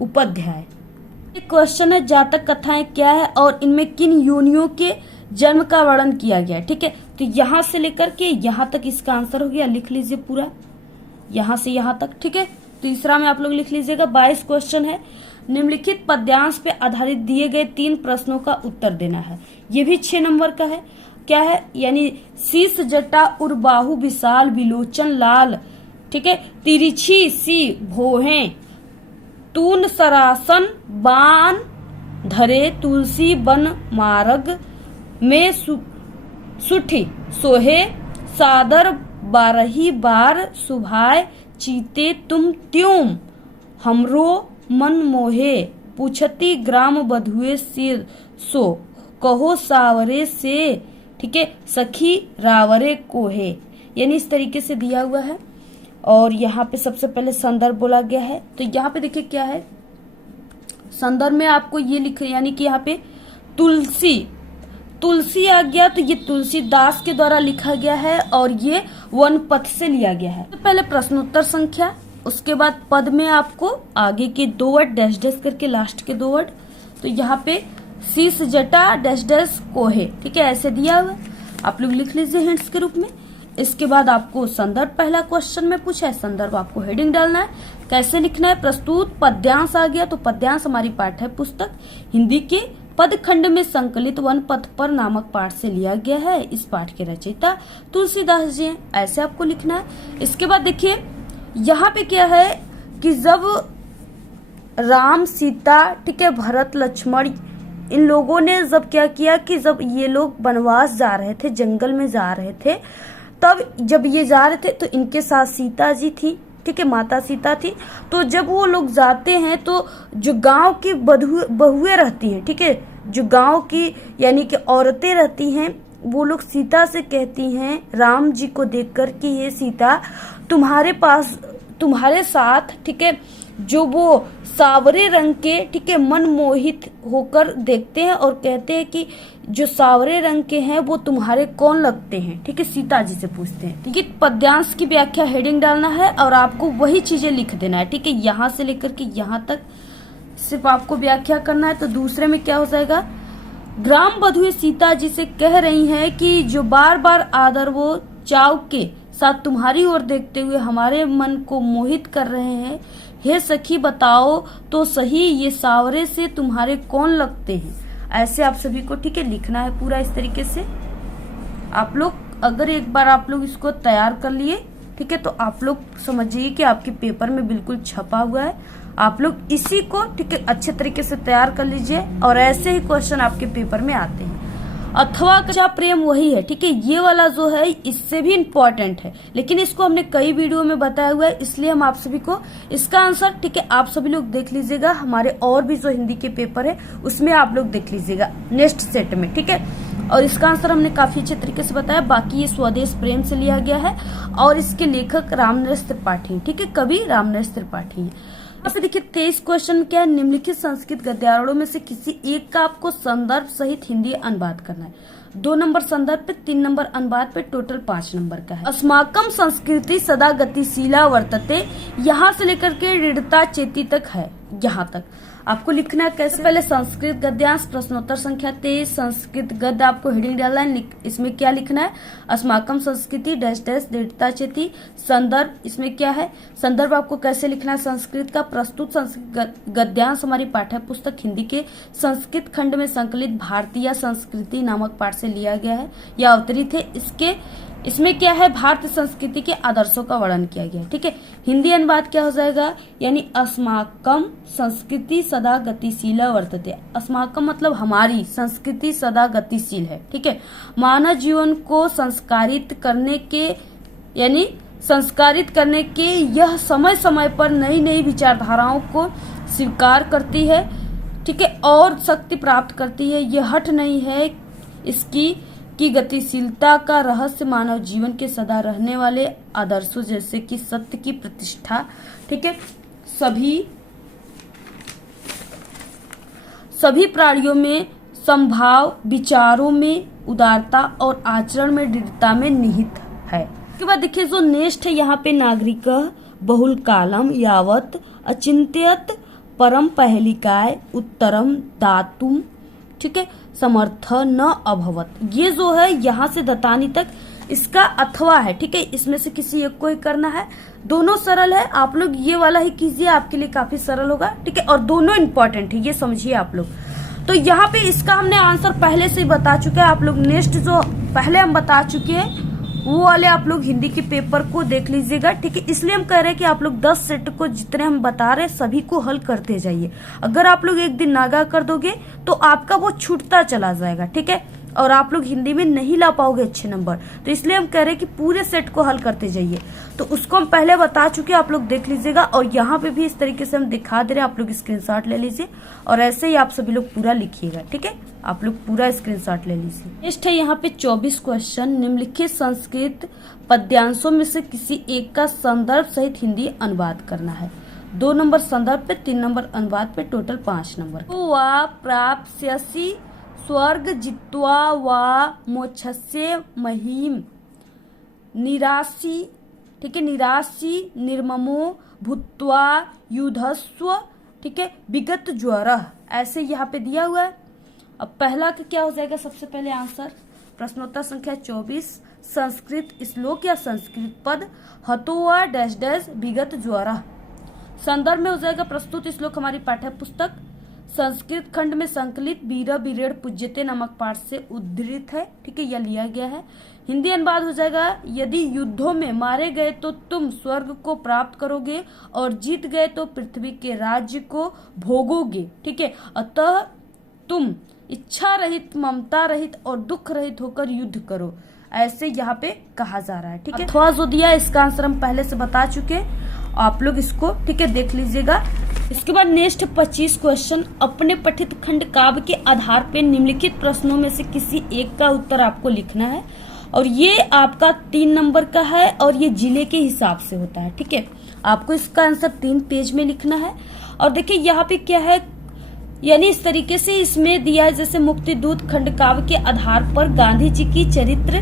उपाध्याय। क्वेश्चन है जातक कथाएं क्या है और इनमें किन योनियों के जन्म का वर्णन किया गया, ठीक है। तो यहां से लेकर के यहां तक इसका आंसर हो गया, लिख लीजिए पूरा यहां से यहां तक, ठीक है। तीसरा में आप लोग लिख लीजिएगा। 22 क्वेश्चन है, निम्नलिखित पद्यांश पे आधारित दिए गए 3 प्रश्नों का उत्तर देना है। ये भी 6 नंबर का है। क्या है, यानी शीश जटा उर्बाहु विशाल विलोचन लाल, ठीक है, तिरछी सी भोहें तून सरासन बान धरे तुलसी बन मार्ग में सुठी सोहे सादर बारही बार सुभाय चीते तुम त्यों हमरो मन मोहे पूछती ग्राम बधुए सिर सो कहो सावरे से, ठीक है, सखी रावरे को है। यानी इस तरीके से दिया हुआ है। और यहाँ पे सबसे पहले संदर्भ बोला गया है। तो यहाँ पे देखिए क्या है, संदर्भ में आपको ये लिख, यानी कि यहाँ पे तुलसी आ गया, तो ये तुलसीदास के द्वारा लिखा गया है और ये वनपथ से लिया गया है। तो पहले प्रश्नोत्तर संख्या, उसके बाद पद में आपको आगे के 2 वर्ड डैश डैश करके लास्ट के 2 वर्ड। तो यहाँ पे शीश जटा डैश डैश को है, ठीक है, ऐसे दिया हुआ, आप लोग लिख लीजिए हिंट्स के रूप में। इसके बाद आपको संदर्भ पहला क्वेश्चन में पूछा है, संदर्भ आपको हेडिंग डालना है, कैसे लिखना है। प्रस्तुत पद्यांश आ गया, तो पद्यांश हमारी पाठ्य पुस्तक हिंदी के पद खंड में संकलित वन पथ पर नामक पाठ से लिया गया है। इस पाठ के रचयिता तुलसीदास जी हैं, ऐसे आपको लिखना है। इसके बाद देखिए यहाँ पे क्या है कि जब राम सीता, ठीक है, भरत लक्ष्मण, इन लोगों ने जब क्या किया कि जब ये लोग वनवास जा रहे थे, जंगल में जा रहे थे, तब जब ये जा रहे थे तो इनके साथ सीता जी थी, ठीक है, माता सीता थी। तो जब वो लोग जाते हैं तो जो गांव की बहुएं रहती हैं, ठीक है, जो गांव की यानी कि औरतें रहती हैं, वो लोग सीता से कहती हैं राम जी को देखकर कि ये सीता तुम्हारे साथ, ठीक है, जो वो सावरे रंग के, ठीक है, मन मोहित होकर देखते हैं और कहते हैं कि जो सावरे रंग के हैं वो तुम्हारे कौन लगते हैं, ठीक है, सीता जी से पूछते हैं। ठीक है, पद्यांश की व्याख्या हेडिंग डालना है और आपको वही चीजें लिख देना है, ठीक है, यहाँ से लेकर के यहाँ तक सिर्फ आपको व्याख्या करना है। तो दूसरे में क्या हो जाएगा, ग्राम बधुए सीता जी से कह रही हैं कि जो बार बार आदर वो चाव के साथ तुम्हारी ओर देखते हुए हमारे मन को मोहित कर रहे हैं, हे सखी बताओ तो सही ये सावरे से तुम्हारे कौन लगते हैं। ऐसे आप सभी को, ठीक है, लिखना है पूरा इस तरीके से। आप लोग अगर एक बार आप लोग इसको तैयार कर लिए, ठीक है, तो आप लोग समझिए कि आपके पेपर में बिल्कुल छपा हुआ है। आप लोग इसी को, ठीक है, अच्छे तरीके से तैयार कर लीजिए और ऐसे ही क्वेश्चन आपके पेपर में आते हैं। अथवा कच्चा प्रेम वही है, ठीक है, ये वाला जो है इससे भी इम्पोर्टेंट है, लेकिन इसको हमने कई वीडियो में बताया हुआ है, इसलिए हम आप सभी को इसका आंसर, ठीक है, आप सभी लोग देख लीजिएगा। हमारे और भी जो हिंदी के पेपर है उसमें आप लोग देख लीजिएगा नेक्स्ट सेट में, ठीक है। और इसका आंसर हमने काफी अच्छे तरीके से बताया। बाकी ये स्वदेश प्रेम से लिया गया है और इसके लेखक रामनरेश त्रिपाठी, ठीक है, कवि रामनरेश त्रिपाठी है। देखिए 23 क्वेश्चन क्या है, निम्नलिखित संस्कृत गद्यारों में से किसी एक का आपको संदर्भ सहित हिंदी अनुवाद करना है। 2 नंबर संदर्भ पे, 3 नंबर अनुवाद पे, टोटल 5 नंबर का है। अस्माकम संस्कृति सदा गतिशीला वर्तते, यहाँ से लेकर के ऋणता चेती तक है, यहाँ तक आपको लिखना है। कैसे, पहले संस्कृत गद्यांश प्रश्नोत्तर संख्या 23 संस्कृत गद्य आपको हेडिंग डालना है। इसमें क्या लिखना है, अस्माकम संस्कृति डैश डैश दृढ़ता चेती। संदर्भ, इसमें क्या है, संदर्भ आपको कैसे लिखना है संस्कृत का। प्रस्तुत संस्कृत गद्यांश हमारी पाठ्य पुस्तक हिंदी के संस्कृत खंड में संकलित भारतीय संस्कृति नामक पाठ से लिया गया है या अवतरित है। इसमें क्या है, भारतीय संस्कृति के आदर्शों का वर्णन किया गया है, ठीक है। हिंदी अनुवाद क्या हो जाएगा, यानी अस्माकम संस्कृति सदा गतिशील वर्तते। अस्माकम मतलब हमारी संस्कृति सदा गतिशील है, ठीक है। मानव जीवन को संस्कारित करने के, यानी संस्कारित करने के यह समय समय पर नई नई विचारधाराओं को स्वीकार करती है, ठीक है, और शक्ति प्राप्त करती है। यह हट नहीं है इसकी कि गतिशीलता का रहस्य मानव जीवन के सदा रहने वाले आदर्शों जैसे कि सत्य की प्रतिष्ठा, ठीक है, सभी प्राणियों में संभाव, विचारों में उदारता और आचरण में दृढ़ता में निहित है। उसके बाद देखिए जो नेक्स्ट है यहाँ पे, नागरिक बहुल कालम यावत अचिंत्यत परम पहलिकाय उत्तरम दातुम, ठीक है, समर्थ न अभवत। ये जो है यहाँ से दतानी तक इसका अथवा है, ठीक है, इसमें से किसी एक को ही करना है। दोनों सरल है, आप लोग ये वाला ही कीजिए, आपके लिए काफी सरल होगा, ठीक है, और दोनों इंपॉर्टेंट है, ये समझिए आप लोग। तो यहाँ पे इसका हमने आंसर पहले से ही बता चुके हैं। आप लोग नेक्स्ट जो पहले हम बता चुके हैं वो वाले आप लोग हिंदी के पेपर को देख लीजिएगा, ठीक है। इसलिए हम कह रहे हैं कि आप लोग 10 सेट को जितने हम बता रहे हैं सभी को हल करते जाइए। अगर आप लोग एक दिन नागा कर दोगे तो आपका वो छूटता चला जाएगा, ठीक है। और आप लोग हिंदी में नहीं ला पाओगे अच्छे नंबर, तो इसलिए हम कह रहे हैं कि पूरे सेट को हल करते जाइए। तो उसको हम पहले बता चुके, आप लोग देख लीजिएगा, और यहाँ पे भी इस तरीके से हम दिखा दे रहे हैं, आप लोग स्क्रीनशॉट ले लीजिए और ऐसे ही आप सभी लोग पूरा लिखिएगा। ठीक है, आप लोग पूरा स्क्रीनशॉट ले लीजिए। नेक्स्ट है यहाँ पे 24 क्वेश्चन। निम्नलिखित संस्कृत पद्यांशों में से किसी एक का संदर्भ सहित हिंदी अनुवाद करना है। 2 नंबर संदर्भ पे, 3 नंबर अनुवाद पे, टोटल 5 नंबर। वा प्राप्स्यसि स्वर्ग जित्वा वा मोक्षस्य महिम निराशी, ठीक है, निराशी निर्ममो भूत्वा युधस्व, ठीक है, विगत ज्वर, ऐसे यहाँ पे दिया हुआ है। अब पहला का क्या हो जाएगा, सबसे पहले आंसर प्रश्नोत्तर संख्या 24, संस्कृत श्लोक या संस्कृत पद, हतोआ डैश डैश विगत ज्वर। संदर्भ में हो जाएगा प्रस्तुत श्लोक हमारी पाठ्य पुस्तक संस्कृत खंड में संकलित वीर वीरेण पूज्यते नामक पाठ से उद्धृत है। ठीक है, यह लिया गया है। हिंदी अनुवाद हो जाएगा, यदि युद्धों में मारे गए तो तुम स्वर्ग को प्राप्त करोगे और जीत गए तो पृथ्वी के राज्य को भोगोगे। ठीक है, अतः तुम इच्छा रहित, ममता रहित और दुख रहित होकर युद्ध करो, ऐसे यहाँ पे कहा जा रहा है। ठीक है, अथवा जो दिया इसका आंसर हम पहले से बता चुके, आप लोग इसको ठीक है देख लीजिएगा। इसके बाद नेक्स्ट 25 क्वेश्चन। अपने पठित खंड काव्य के आधार पर निम्नलिखित प्रश्नों में से किसी एक का उत्तर आपको लिखना है, और ये आपका 3 नंबर का है और ये जिले के हिसाब से होता है। ठीक है, आपको इसका आंसर 3 पेज में लिखना है। और देखिए यहाँ पे क्या है, यानी इस तरीके से इसमें दिया है, जैसे मुक्तिदूत खंड काव्य के आधार पर गांधी जी की चरित्र,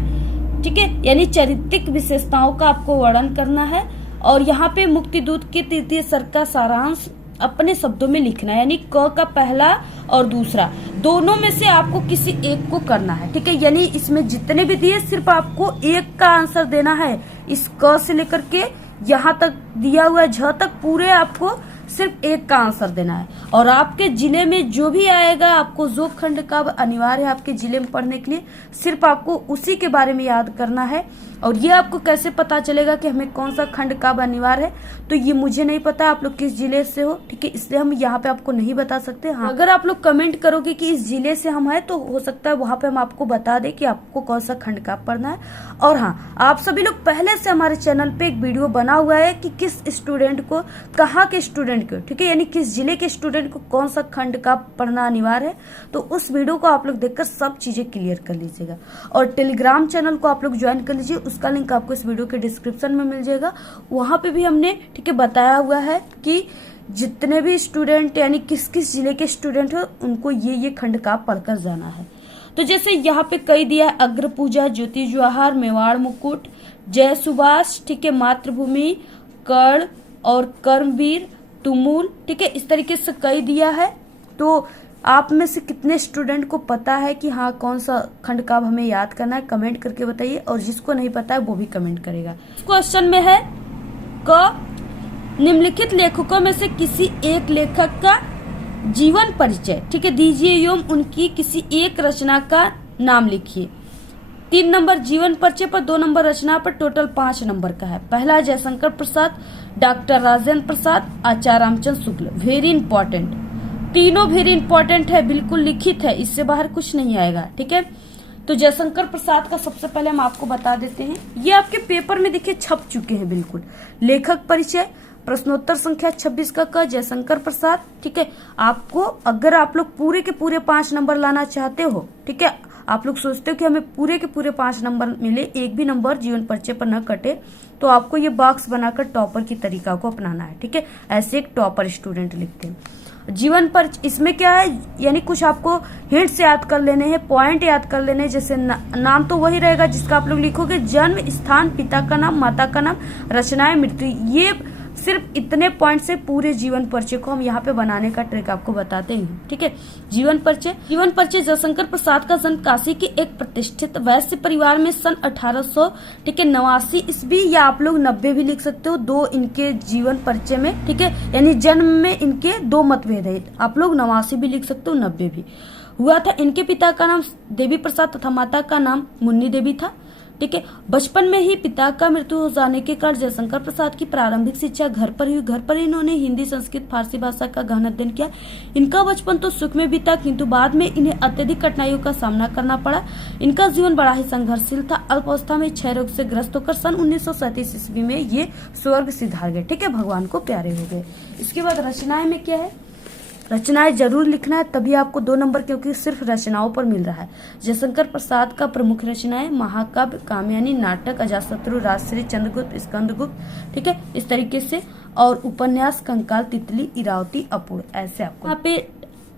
ठीक है, यानी चारित्रिक विशेषताओं का आपको वर्णन करना है। और यहाँ पे मुक्तिदूत के तृतीय सर्ग का सारांश अपने शब्दों में लिखना है, यानी क का पहला और दूसरा दोनों में से आपको किसी एक को करना है। ठीक है, यानी इसमें जितने भी दिए सिर्फ आपको एक का आंसर देना है। इस क से लेकर के यहाँ तक दिया हुआ है झ तक, पूरे आपको सिर्फ एक का आंसर देना है। और आपके जिले में जो भी आएगा, आपको जो खंड काव्य अनिवार्य है आपके जिले में पढ़ने के लिए, सिर्फ आपको उसी के बारे में याद करना है। और ये आपको कैसे पता चलेगा कि हमें कौन सा खंड काव्य अनिवार्य है, तो ये मुझे नहीं पता आप लोग किस जिले से हो। ठीक है, इसलिए हम यहाँ पे आपको नहीं बता सकते। हाँ, अगर आप लोग कमेंट करोगे कि इस जिले से हम है, तो हो सकता है वहां पे हम आपको बता दें कि आपको कौन सा खंड काव्य पढ़ना है। और हाँ, आप सभी लोग पहले से हमारे चैनल पे एक वीडियो बना हुआ है कि किस स्टूडेंट को, कहाँ के स्टूडेंट को, ठीक है, यानी किस जिले के स्टूडेंट को कौन सा खंड काव्य पढ़ना अनिवार्य है। तो उस वीडियो को आप लोग देखकर सब चीजें क्लियर कर लीजिएगा। और टेलीग्राम चैनल को आप लोग ज्वाइन कर लीजिए, उसका लिंक आपको इस वीडियो के डिस्क्रिप्शन में मिल जाएगा। वहां पे भी हमने ठीक है बताया हुआ है कि जितने भी स्टूडेंट यानी किस किस जिले के स्टूडेंट हो, उनको ये खंड काव्य पढ़कर जाना है। तो जैसे यहाँ पे कई दिया, अग्र पूजा, ज्योति जवाहर, मेवाड़ मुकुट, जय सुभाष, ठीक है, मातृभूमि, कर्ण और कर्मवीर, तुमुल, ठीक है, इस तरीके से कई दिया है। तो आप में से कितने स्टूडेंट को पता है कि हाँ कौन सा खंड काव्य हमें याद करना है, कमेंट करके बताइए। और जिसको नहीं पता है वो भी कमेंट करेगा। इस क्वेश्चन में है क, निम्नलिखित लेखकों में से किसी एक लेखक का जीवन परिचय, ठीक है, दीजिए एवं उनकी किसी एक रचना का नाम लिखिए। 3 नंबर जीवन परिचय पर, 2 नंबर रचना पर, टोटल 5 नंबर का है। पहला जयशंकर प्रसाद, डॉक्टर राजेंद्र प्रसाद, आचार्य रामचंद्र शुक्ल। वेरी इंपॉर्टेंट, तीनों वेरी इंपॉर्टेंट है, बिल्कुल लिखित है, इससे बाहर कुछ नहीं आएगा। ठीक है, तो जयशंकर प्रसाद का सबसे पहले हम आपको बता देते हैं, ये आपके पेपर में देखिए छप चुके हैं बिल्कुल। लेखक परिचय, प्रश्नोत्तर संख्या 26 का क, जयशंकर प्रसाद। ठीक है, आपको अगर आप लोग पूरे के पूरे 5 नंबर लाना चाहते हो, ठीक है, आप लोग सोचते हो कि हमें पूरे के पूरे 5 नंबर मिले, एक भी नंबर जीवन परिचय पर न कटे, तो आपको ये बॉक्स बनाकर टॉपर की तरीका को अपनाना है। ठीक है, ऐसे एक टॉपर स्टूडेंट लिखते हैं। जीवन पर इसमें क्या है, यानी कुछ आपको हिंट्स याद कर लेने हैं, पॉइंट याद कर लेने हैं। जैसे नाम तो वही रहेगा जिसका आप लोग लिखोगे, जन्म स्थान, पिता का नाम, माता का नाम, रचनाएं, मृत्यु, ये सिर्फ इतने पॉइंट से पूरे जीवन परिचय को हम यहाँ पे बनाने का ट्रिक आपको बताते हैं। ठीक है, जीवन परिचय। जीवन परिचय, जयशंकर प्रसाद का जन्म काशी के एक प्रतिष्ठित वैश्य परिवार में सन 1800 ठीक है 89 ईस्वी, या आप लोग 90 भी लिख सकते हो, 2 इनके जीवन परिचय में। ठीक है, यानी जन्म में इनके 2 मतभेद है, आप लोग 89 भी लिख सकते हो, 90 भी हुआ था। इनके पिता का नाम देवी प्रसाद तथा माता का नाम मुन्नी देवी था। ठीक है। बचपन में ही पिता का मृत्यु हो जाने के कारण जयशंकर प्रसाद की प्रारंभिक शिक्षा घर पर हुई। घर पर इन्होंने हिंदी, संस्कृत, फारसी भाषा का गहन अध्ययन किया। इनका बचपन तो सुख में बीता, किंतु बाद में इन्हें अत्यधिक कठिनाइयों का सामना करना पड़ा। इनका जीवन बड़ा ही संघर्षशील था। अल्पावस्था में क्षय रोग से ग्रस्त होकर सन 1937 ईस्वी में ये स्वर्ग सिधार गए, ठीक है, भगवान को प्यारे हो गए। इसके बाद रचनाएं में क्या है, रचनाएं जरूर लिखना है, तभी आपको 2 नंबर, क्योंकि सिर्फ रचनाओं पर मिल रहा है। जयशंकर प्रसाद का प्रमुख रचनाएं महाकाव्य, कामयानी, नाटक, अजातशत्रु, राजश्री, चंद्रगुप्त, स्कंदगुप्त, ठीक है, इस तरीके से, और उपन्यास कंकाल, तितली, इरावती, अपूर्ण। ऐसे आपको यहाँ पे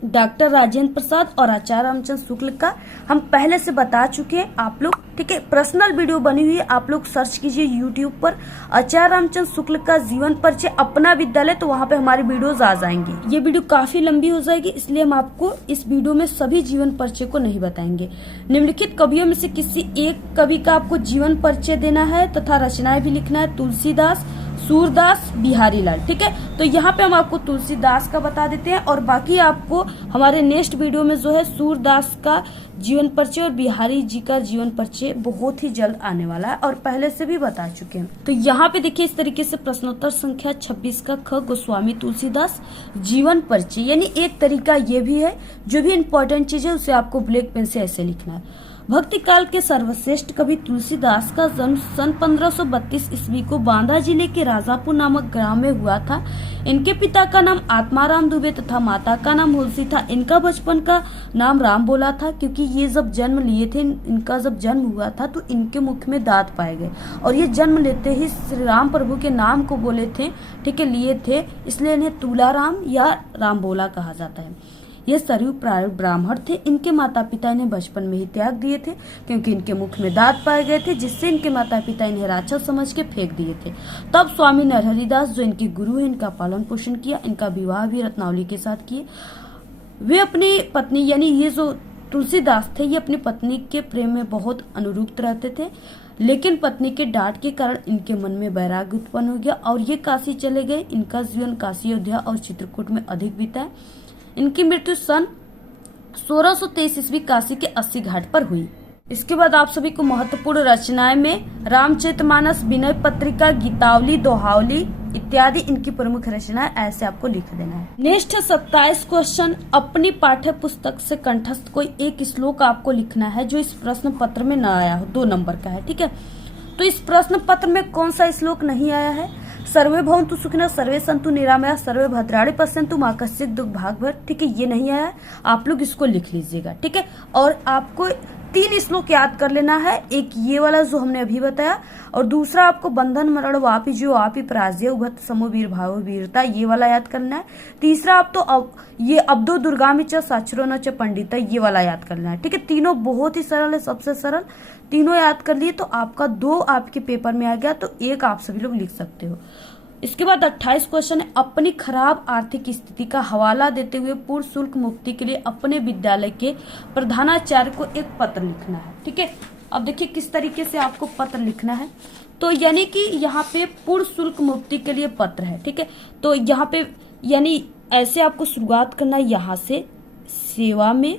डॉक्टर राजेंद्र प्रसाद और आचार्य रामचंद्र शुक्ल का हम पहले से बता चुके हैं आप लोग, ठीक है। पर्सनल वीडियो बनी हुई है, आप लोग सर्च कीजिए यूट्यूब पर आचार्य रामचंद्र शुक्ल का जीवन परिचय अपना विद्यालय, तो वहां पे हमारी वीडियोस आ जाएंगी। ये वीडियो काफी लंबी हो जाएगी, इसलिए हम आपको इस वीडियो में सभी जीवन परिचय को नहीं बताएंगे। निम्नलिखित कवियों में से किसी एक कवि का आपको जीवन परिचय देना है तथा रचनाएं भी लिखना है। तुलसीदास, सूरदास, बिहारी लाल, ठीक है। तो यहाँ पे हम आपको तुलसीदास का बता देते हैं, और बाकी आपको हमारे नेक्स्ट वीडियो में जो है सूरदास का जीवन परिचय और बिहारी जी का जीवन परिचय बहुत ही जल्द आने वाला है, और पहले से भी बता चुके हैं। तो यहाँ पे देखिए इस तरीके से प्रश्नोत्तर संख्या 26 का ख, गोस्वामी तुलसीदास जीवन परिचय, यानी एक तरीका ये भी है, जो भी इम्पोर्टेंट चीज है उसे आपको ब्लैक पेन से ऐसे लिखना है। भक्ति काल के सर्वश्रेष्ठ कवि तुलसीदास का जन्म सन 1532 ईस्वी को बांदा जिले के राजापुर नामक ग्राम में हुआ था। इनके पिता का नाम आत्माराम दुबे तथा माता का नाम हुलसी था। इनका बचपन का नाम राम बोला था, क्योंकि ये जब जन्म लिए थे, इनका जब जन्म हुआ था तो इनके मुख में दांत पाए गए, और ये जन्म लेते ही श्री राम प्रभु के नाम को बोले थे, ठीक है, लिए थे, इसलिए इन्हें तुलाराम या राम बोला कहा जाता है। ये सरयू ब्राह्मण थे। इनके माता पिता इन्हें बचपन में ही त्याग दिए थे, क्योंकि इनके मुख में दांत पाए गए थे, जिससे इनके माता पिता इन्हें राक्षस समझ के फेंक दिए थे। तब स्वामी नरहरिदास, जो इनके गुरु हैं, इनका पालन पोषण किया। इनका विवाह भी रत्नावली के साथ किए। वे अपनी पत्नी, यानी ये जो तुलसीदास थे, ये अपनी पत्नी के प्रेम में बहुत अनुरूप रहते थे, लेकिन पत्नी के डांट के कारण इनके मन में वैराग्य उत्पन्न हो गया और ये काशी चले गए। इनका जीवन काशी, अयोध्या और चित्रकूट में अधिक बीता है। इनकी मृत्यु सन 1623 ईस्वी काशी के 80 घाट पर हुई। इसके बाद आप सभी को महत्वपूर्ण रचनाएं में रामचरितमानस, विनय पत्रिका, गीतावली, दोहावली इत्यादि इनकी प्रमुख रचनाएं, ऐसे आपको लिख देना है। नेक्स्ट है 27 क्वेश्चन। अपनी पाठ्य पुस्तक से कंठस्थ कोई एक श्लोक आपको लिखना है जो इस प्रश्न पत्र में न आया हो, 2 नंबर का है, ठीक है। तो इस प्रश्न पत्र में कौन सा श्लोक नहीं आया है? सर्वे भवन्तु सुखिनः, सर्वे सन्तु निरामया, सर्वे भद्राणि पश्यन्तु मा कश्चित् दुःख भाग् भवेत्, ठीक है, ये नहीं आया है। आप लोग इसको लिख लीजिएगा, ठीक है। और आपको 3 श्लोक याद कर लेना है। एक ये वाला जो हमने अभी बताया, और दूसरा आपको बंधन मरण वापि जो आपि पराजय उभत समो वीर भाव वीरता, ये वाला याद करना है। तीसरा आप तो ये अब्दो दुर्गामि च साक्षरो न च पंडिता, ये वाला याद करना है, ठीक है। तीनों बहुत ही सरल है, सबसे सरल। तीनों याद कर लिए तो आपका 2 आपके पेपर में आ गया, तो 1 आप सभी लोग लिख सकते हो। इसके बाद 28 क्वेश्चन है। अपनी खराब आर्थिक स्थिति का हवाला देते हुए पूर्ण शुल्क मुक्ति के लिए अपने विद्यालय के प्रधानाचार्य को एक पत्र लिखना है, ठीक है। अब देखिए किस तरीके से आपको पत्र लिखना है। तो यानी कि यहाँ पे पूर्ण शुल्क मुक्ति के लिए पत्र है, ठीक है। तो यहाँ पे यानी ऐसे आपको शुरुआत करना है, यहाँ से सेवा में,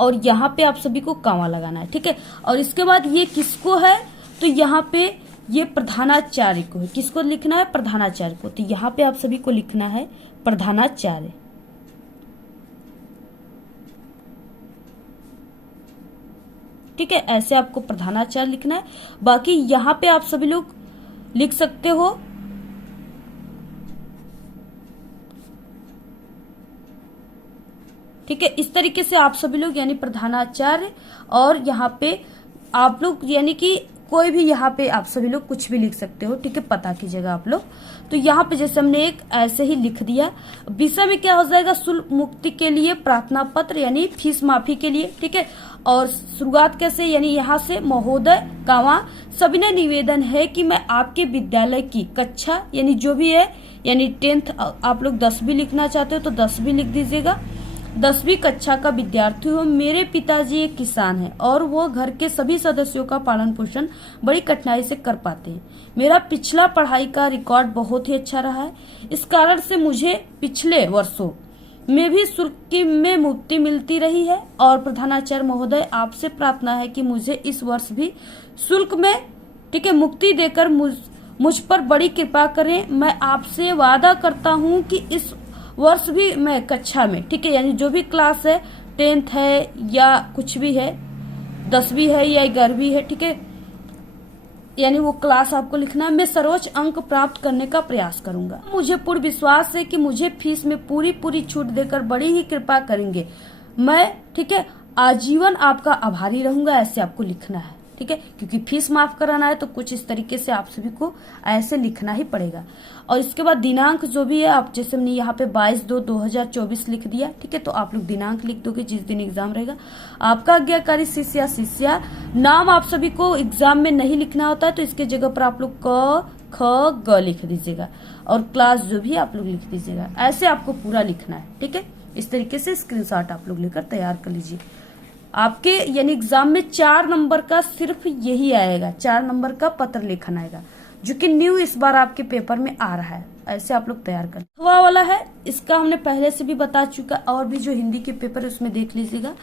और यहाँ पे आप सभी को कामा लगाना है, ठीक है। और इसके बाद ये किसको है, तो यहाँ पे ये प्रधानाचार्य को है। किसको लिखना है? प्रधानाचार्य को। तो यहाँ पे आप सभी को लिखना है प्रधानाचार्य, ठीक है। ऐसे आपको प्रधानाचार्य लिखना है। बाकी यहाँ पे आप सभी लोग लिख सकते हो ठीक है। इस तरीके से आप सभी लोग यानी प्रधानाचार्य, और यहाँ पे आप लोग यानी कि कोई भी यहाँ पे आप सभी लोग कुछ भी लिख सकते हो, ठीक है, पता कीजिएगा आप लोग। तो यहाँ पे जैसे हमने एक ऐसे ही लिख दिया। विषय में क्या हो जाएगा? शुल्क मुक्ति के लिए प्रार्थना पत्र, यानी फीस माफी के लिए, ठीक है। और शुरुआत कैसे, यानी यहाँ से महोदय कामा सविनय निवेदन है कि मैं आपके विद्यालय की कक्षा, यानी जो भी है, यानी 10th, आप लोग 10 भी लिखना चाहते हो तो 10 भी लिख दीजिएगा। 10वीं कक्षा का विद्यार्थी हूँ। मेरे पिताजी एक किसान हैं और वो घर के सभी सदस्यों का पालन पोषण बड़ी कठिनाई से कर पाते हैं। मेरा पिछला पढ़ाई का रिकॉर्ड बहुत ही अच्छा रहा है। इस कारण से मुझे पिछले वर्षों में भी शुल्क में मुक्ति मिलती रही है। और प्रधानाचार्य महोदय, आपसे प्रार्थना है कि मुझे इस वर्ष भी शुल्क में ठीक है मुक्ति देकर मुझ पर बड़ी कृपा करें। मैं आपसे वादा करता हूं कि इस वर्ष भी मैं कक्षा में ठीक है, यानी जो भी क्लास है, 10th है या कुछ भी है, 10वीं है या 11वीं है, ठीक है, यानी वो क्लास आपको लिखना है, मैं सर्वोच्च अंक प्राप्त करने का प्रयास करूंगा। मुझे पूर्ण विश्वास है कि मुझे फीस में पूरी छूट देकर बड़ी ही कृपा करेंगे। मैं ठीक है आजीवन आपका आभारी रहूंगा, ऐसे आपको लिखना है। ठीक है, क्योंकि फीस माफ कराना है तो कुछ इस तरीके से आप सभी को ऐसे लिखना ही पड़ेगा। और इसके बाद दिनांक जो भी है, आप जैसे हमने यहाँ पे 22/2/2024 लिख दिया, ठीक है, तो आप लोग दिनांक लिख दोगे जिस दिन एग्जाम रहेगा। आपका आज्ञाकारी शिष्य या शिष्या, नाम आप सभी को एग्जाम में नहीं लिखना होता है, तो इसके जगह पर आप लोग क ख ग लिख दीजिएगा और क्लास जो भी आप लोग लिख दीजिएगा। ऐसे आपको पूरा लिखना है। ठीक है, इस तरीके से स्क्रीनशॉट आप लोग लेकर तैयार कर लीजिए। आपके यानी एग्जाम में 4 नंबर का सिर्फ यही आएगा, 4 नंबर का पत्र लेखन आएगा, जो कि न्यू इस बार आपके पेपर में आ रहा है। ऐसे आप लोग तैयार कर हुआ वाला है, इसका हमने पहले से भी बता चुका, और भी जो हिंदी के पेपर है उसमें देख लीजिएगा।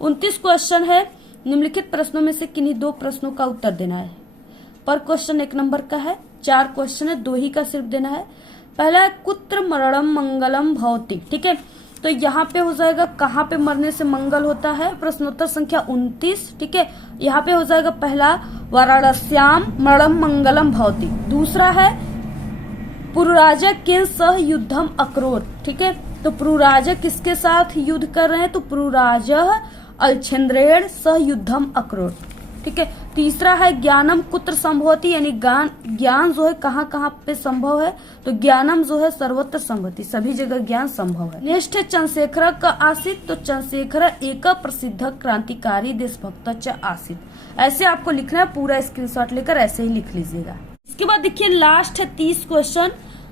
29 क्वेश्चन है। निम्नलिखित प्रश्नों में से किन्हीं 2 प्रश्नों का उत्तर देना है। पर क्वेश्चन 1 नंबर का है, 4 क्वेश्चन है, 2 ही का सिर्फ देना है। पहला है कुत्र मरणम मंगलम भवति। ठीक है, तो यहाँ पे हो जाएगा कहाँ पे मरने से मंगल होता है, प्रश्नोत्तर संख्या 29। ठीक है, यहाँ पे हो जाएगा पहला वाराणस्याम मरणम मंगलम भवति। दूसरा है पुरुराजक के सह युद्धम अक्रोध। ठीक है, तो पुरुराजक किसके साथ युद्ध कर रहे हैं, तो पुरुराजः अलछेन्द्रेण सह युद्धम अक्रोध। ठीक है, तीसरा है ज्ञानम कुत्र संभवति, यानी ज्ञान जो है कहाँ कहाँ पे संभव है, तो ज्ञानम जो है सर्वत्र संभवति, सभी जगह ज्ञान संभव है। नेक्स्ट है चंद्रशेखर का आसित, तो चंद्रशेखर एक प्रसिद्ध क्रांतिकारी देशभक्त च आसित। ऐसे आपको लिखना है, पूरा स्क्रीनशॉट लेकर ऐसे ही लिख लीजिएगा। इसके बाद देखिए लास्ट है 30 क्वेश्चन।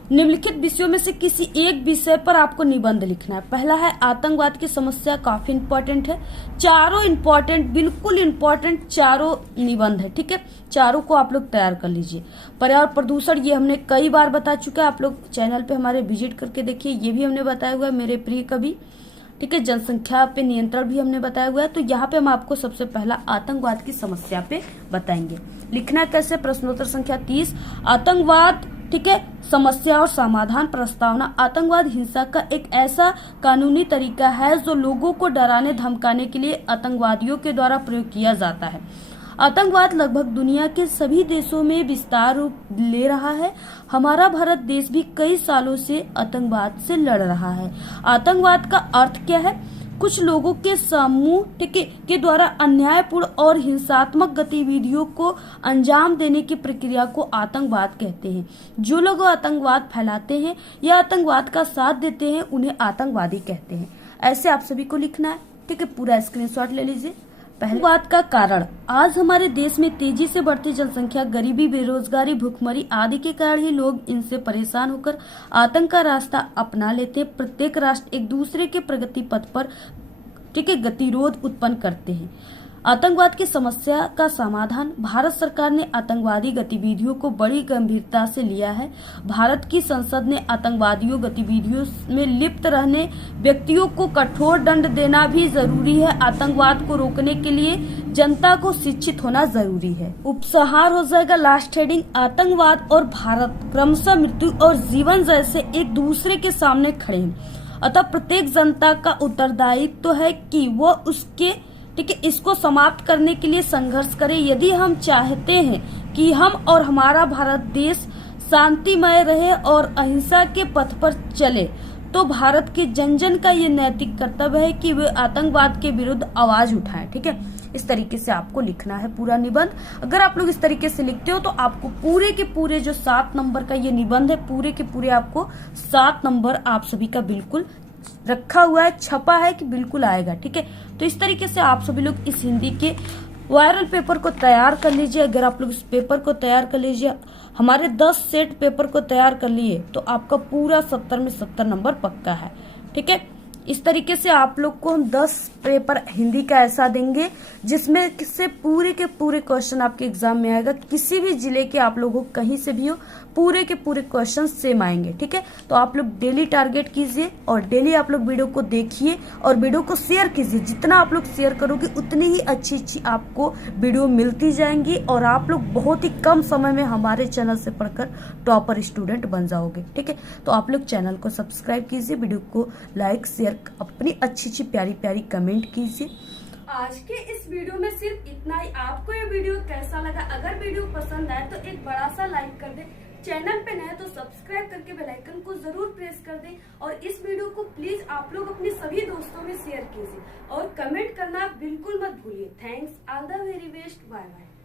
निम्नलिखित विषयों में से किसी एक विषय पर आपको निबंध लिखना है। पहला है आतंकवाद की समस्या, काफी इंपॉर्टेंट है, चारों इंपॉर्टेंट, बिल्कुल इंपॉर्टेंट चारों निबंध है। ठीक है, चारों को आप लोग तैयार कर लीजिए। पर्यावरण प्रदूषण, ये हमने कई बार बता चुका है, आप लोग चैनल पे हमारे विजिट करके देखिए, ये भी हमने बताया हुआ है मेरे प्रिय कवि। ठीक है, जनसंख्या पे नियंत्रण भी हमने बताया हुआ है। तो यहाँ पे हम आपको सबसे पहला आतंकवाद की समस्या पे बताएंगे। लिखना कैसे, प्रश्नोत्तर संख्या 30, आतंकवाद, ठीक है, समस्या और समाधान प्रस्तावना। आतंकवाद हिंसा का एक ऐसा कानूनी तरीका है जो लोगों को डराने धमकाने के लिए आतंकवादियों के द्वारा प्रयोग किया जाता है। आतंकवाद लगभग दुनिया के सभी देशों में विस्तार रूप ले रहा है। हमारा भारत देश भी कई सालों से आतंकवाद से लड़ रहा है। आतंकवाद का अर्थ क्या है, कुछ लोगों के समूह के द्वारा अन्यायपूर्ण और हिंसात्मक गतिविधियों को अंजाम देने की प्रक्रिया को आतंकवाद कहते हैं। जो लोग आतंकवाद फैलाते हैं या आतंकवाद का साथ देते हैं उन्हें आतंकवादी कहते हैं। ऐसे आप सभी को लिखना है। ठीक है, पूरा स्क्रीनशॉट ले लीजिए। पहली बात का कारण, आज हमारे देश में तेजी से बढ़ती जनसंख्या, गरीबी, बेरोजगारी, भूखमरी आदि के कारण ही लोग इनसे परेशान होकर आतंक का रास्ता अपना लेते हैं। प्रत्येक राष्ट्र एक दूसरे के प्रगति पथ पर ठीक है गतिरोध उत्पन्न करते हैं। आतंकवाद की समस्या का समाधान, भारत सरकार ने आतंकवादी गतिविधियों को बड़ी गंभीरता से लिया है। भारत की संसद ने आतंकवादियों गतिविधियों में लिप्त रहने व्यक्तियों को कठोर दंड देना भी जरूरी है। आतंकवाद को रोकने के लिए जनता को शिक्षित होना जरूरी है। उपसंहार हो जाएगा लास्ट हेडिंग, आतंकवाद और भारत क्रमशः मृत्यु और जीवन जैसे एक दूसरे के सामने खड़े हैं। अतः प्रत्येक जनता का उत्तरदायित्व तो है कि वो उसके ठीक है इसको समाप्त करने के लिए संघर्ष करें। यदि हम चाहते हैं कि हम और हमारा भारत देश शांतिमय रहे और अहिंसा के पथ पर चले, तो भारत के जन जन का ये नैतिक कर्तव्य है कि वे आतंकवाद के विरुद्ध आवाज उठाएं। ठीक है, इस तरीके से आपको लिखना है पूरा निबंध। अगर आप लोग इस तरीके से लिखते हो तो आपको पूरे के पूरे जो 7 नंबर का ये निबंध है, पूरे के पूरे आपको 7 नंबर आप सभी का बिल्कुल रखा हुआ है, छपा है कि बिल्कुल आएगा। ठीक है, तो इस तरीके से आप सभी लोग इस हिंदी के वायरल पेपर को तैयार कर लीजिए। अगर आप लोग इस पेपर को तैयार कर लीजिए, हमारे 10 सेट पेपर को तैयार कर लिए, तो आपका पूरा 70 में 70 नंबर पक्का है। ठीक है, इस तरीके से आप लोग को हम 10 पेपर हिंदी का ऐसा देंगे जिसमें से पूरे के पूरे क्वेश्चन आपके एग्जाम में आएगा। किसी भी जिले के आप लोग हो, कहीं से भी हो, पूरे के पूरे क्वेश्चन सेम आएंगे। ठीक है, तो आप लोग डेली टारगेट कीजिए और डेली आप लोग वीडियो को देखिए और वीडियो को शेयर कीजिए। जितना आप लोग शेयर करोगे उतनी ही अच्छी अच्छी आपको वीडियो मिलती जाएंगी और आप लोग बहुत ही कम समय में हमारे चैनल से पढ़कर टॉपर स्टूडेंट बन जाओगे। ठीक है, तो आप लोग चैनल को सब्सक्राइब कीजिए, वीडियो को लाइक शेयर, अपनी अच्छी अच्छी प्यारी प्यारी कमेंट कीजिए। आज के इस वीडियो में सिर्फ इतना ही। आपको ये वीडियो कैसा लगा? अगर वीडियो पसंद आए तो एक बड़ा सा लाइक कर दे, चैनल पे नए तो सब्सक्राइब करके बेल आइकन को जरूर प्रेस कर दें और इस वीडियो को प्लीज आप लोग अपने सभी दोस्तों में शेयर कीजिए और कमेंट करना बिल्कुल मत भूलिए। Thanks, all the very best, bye bye.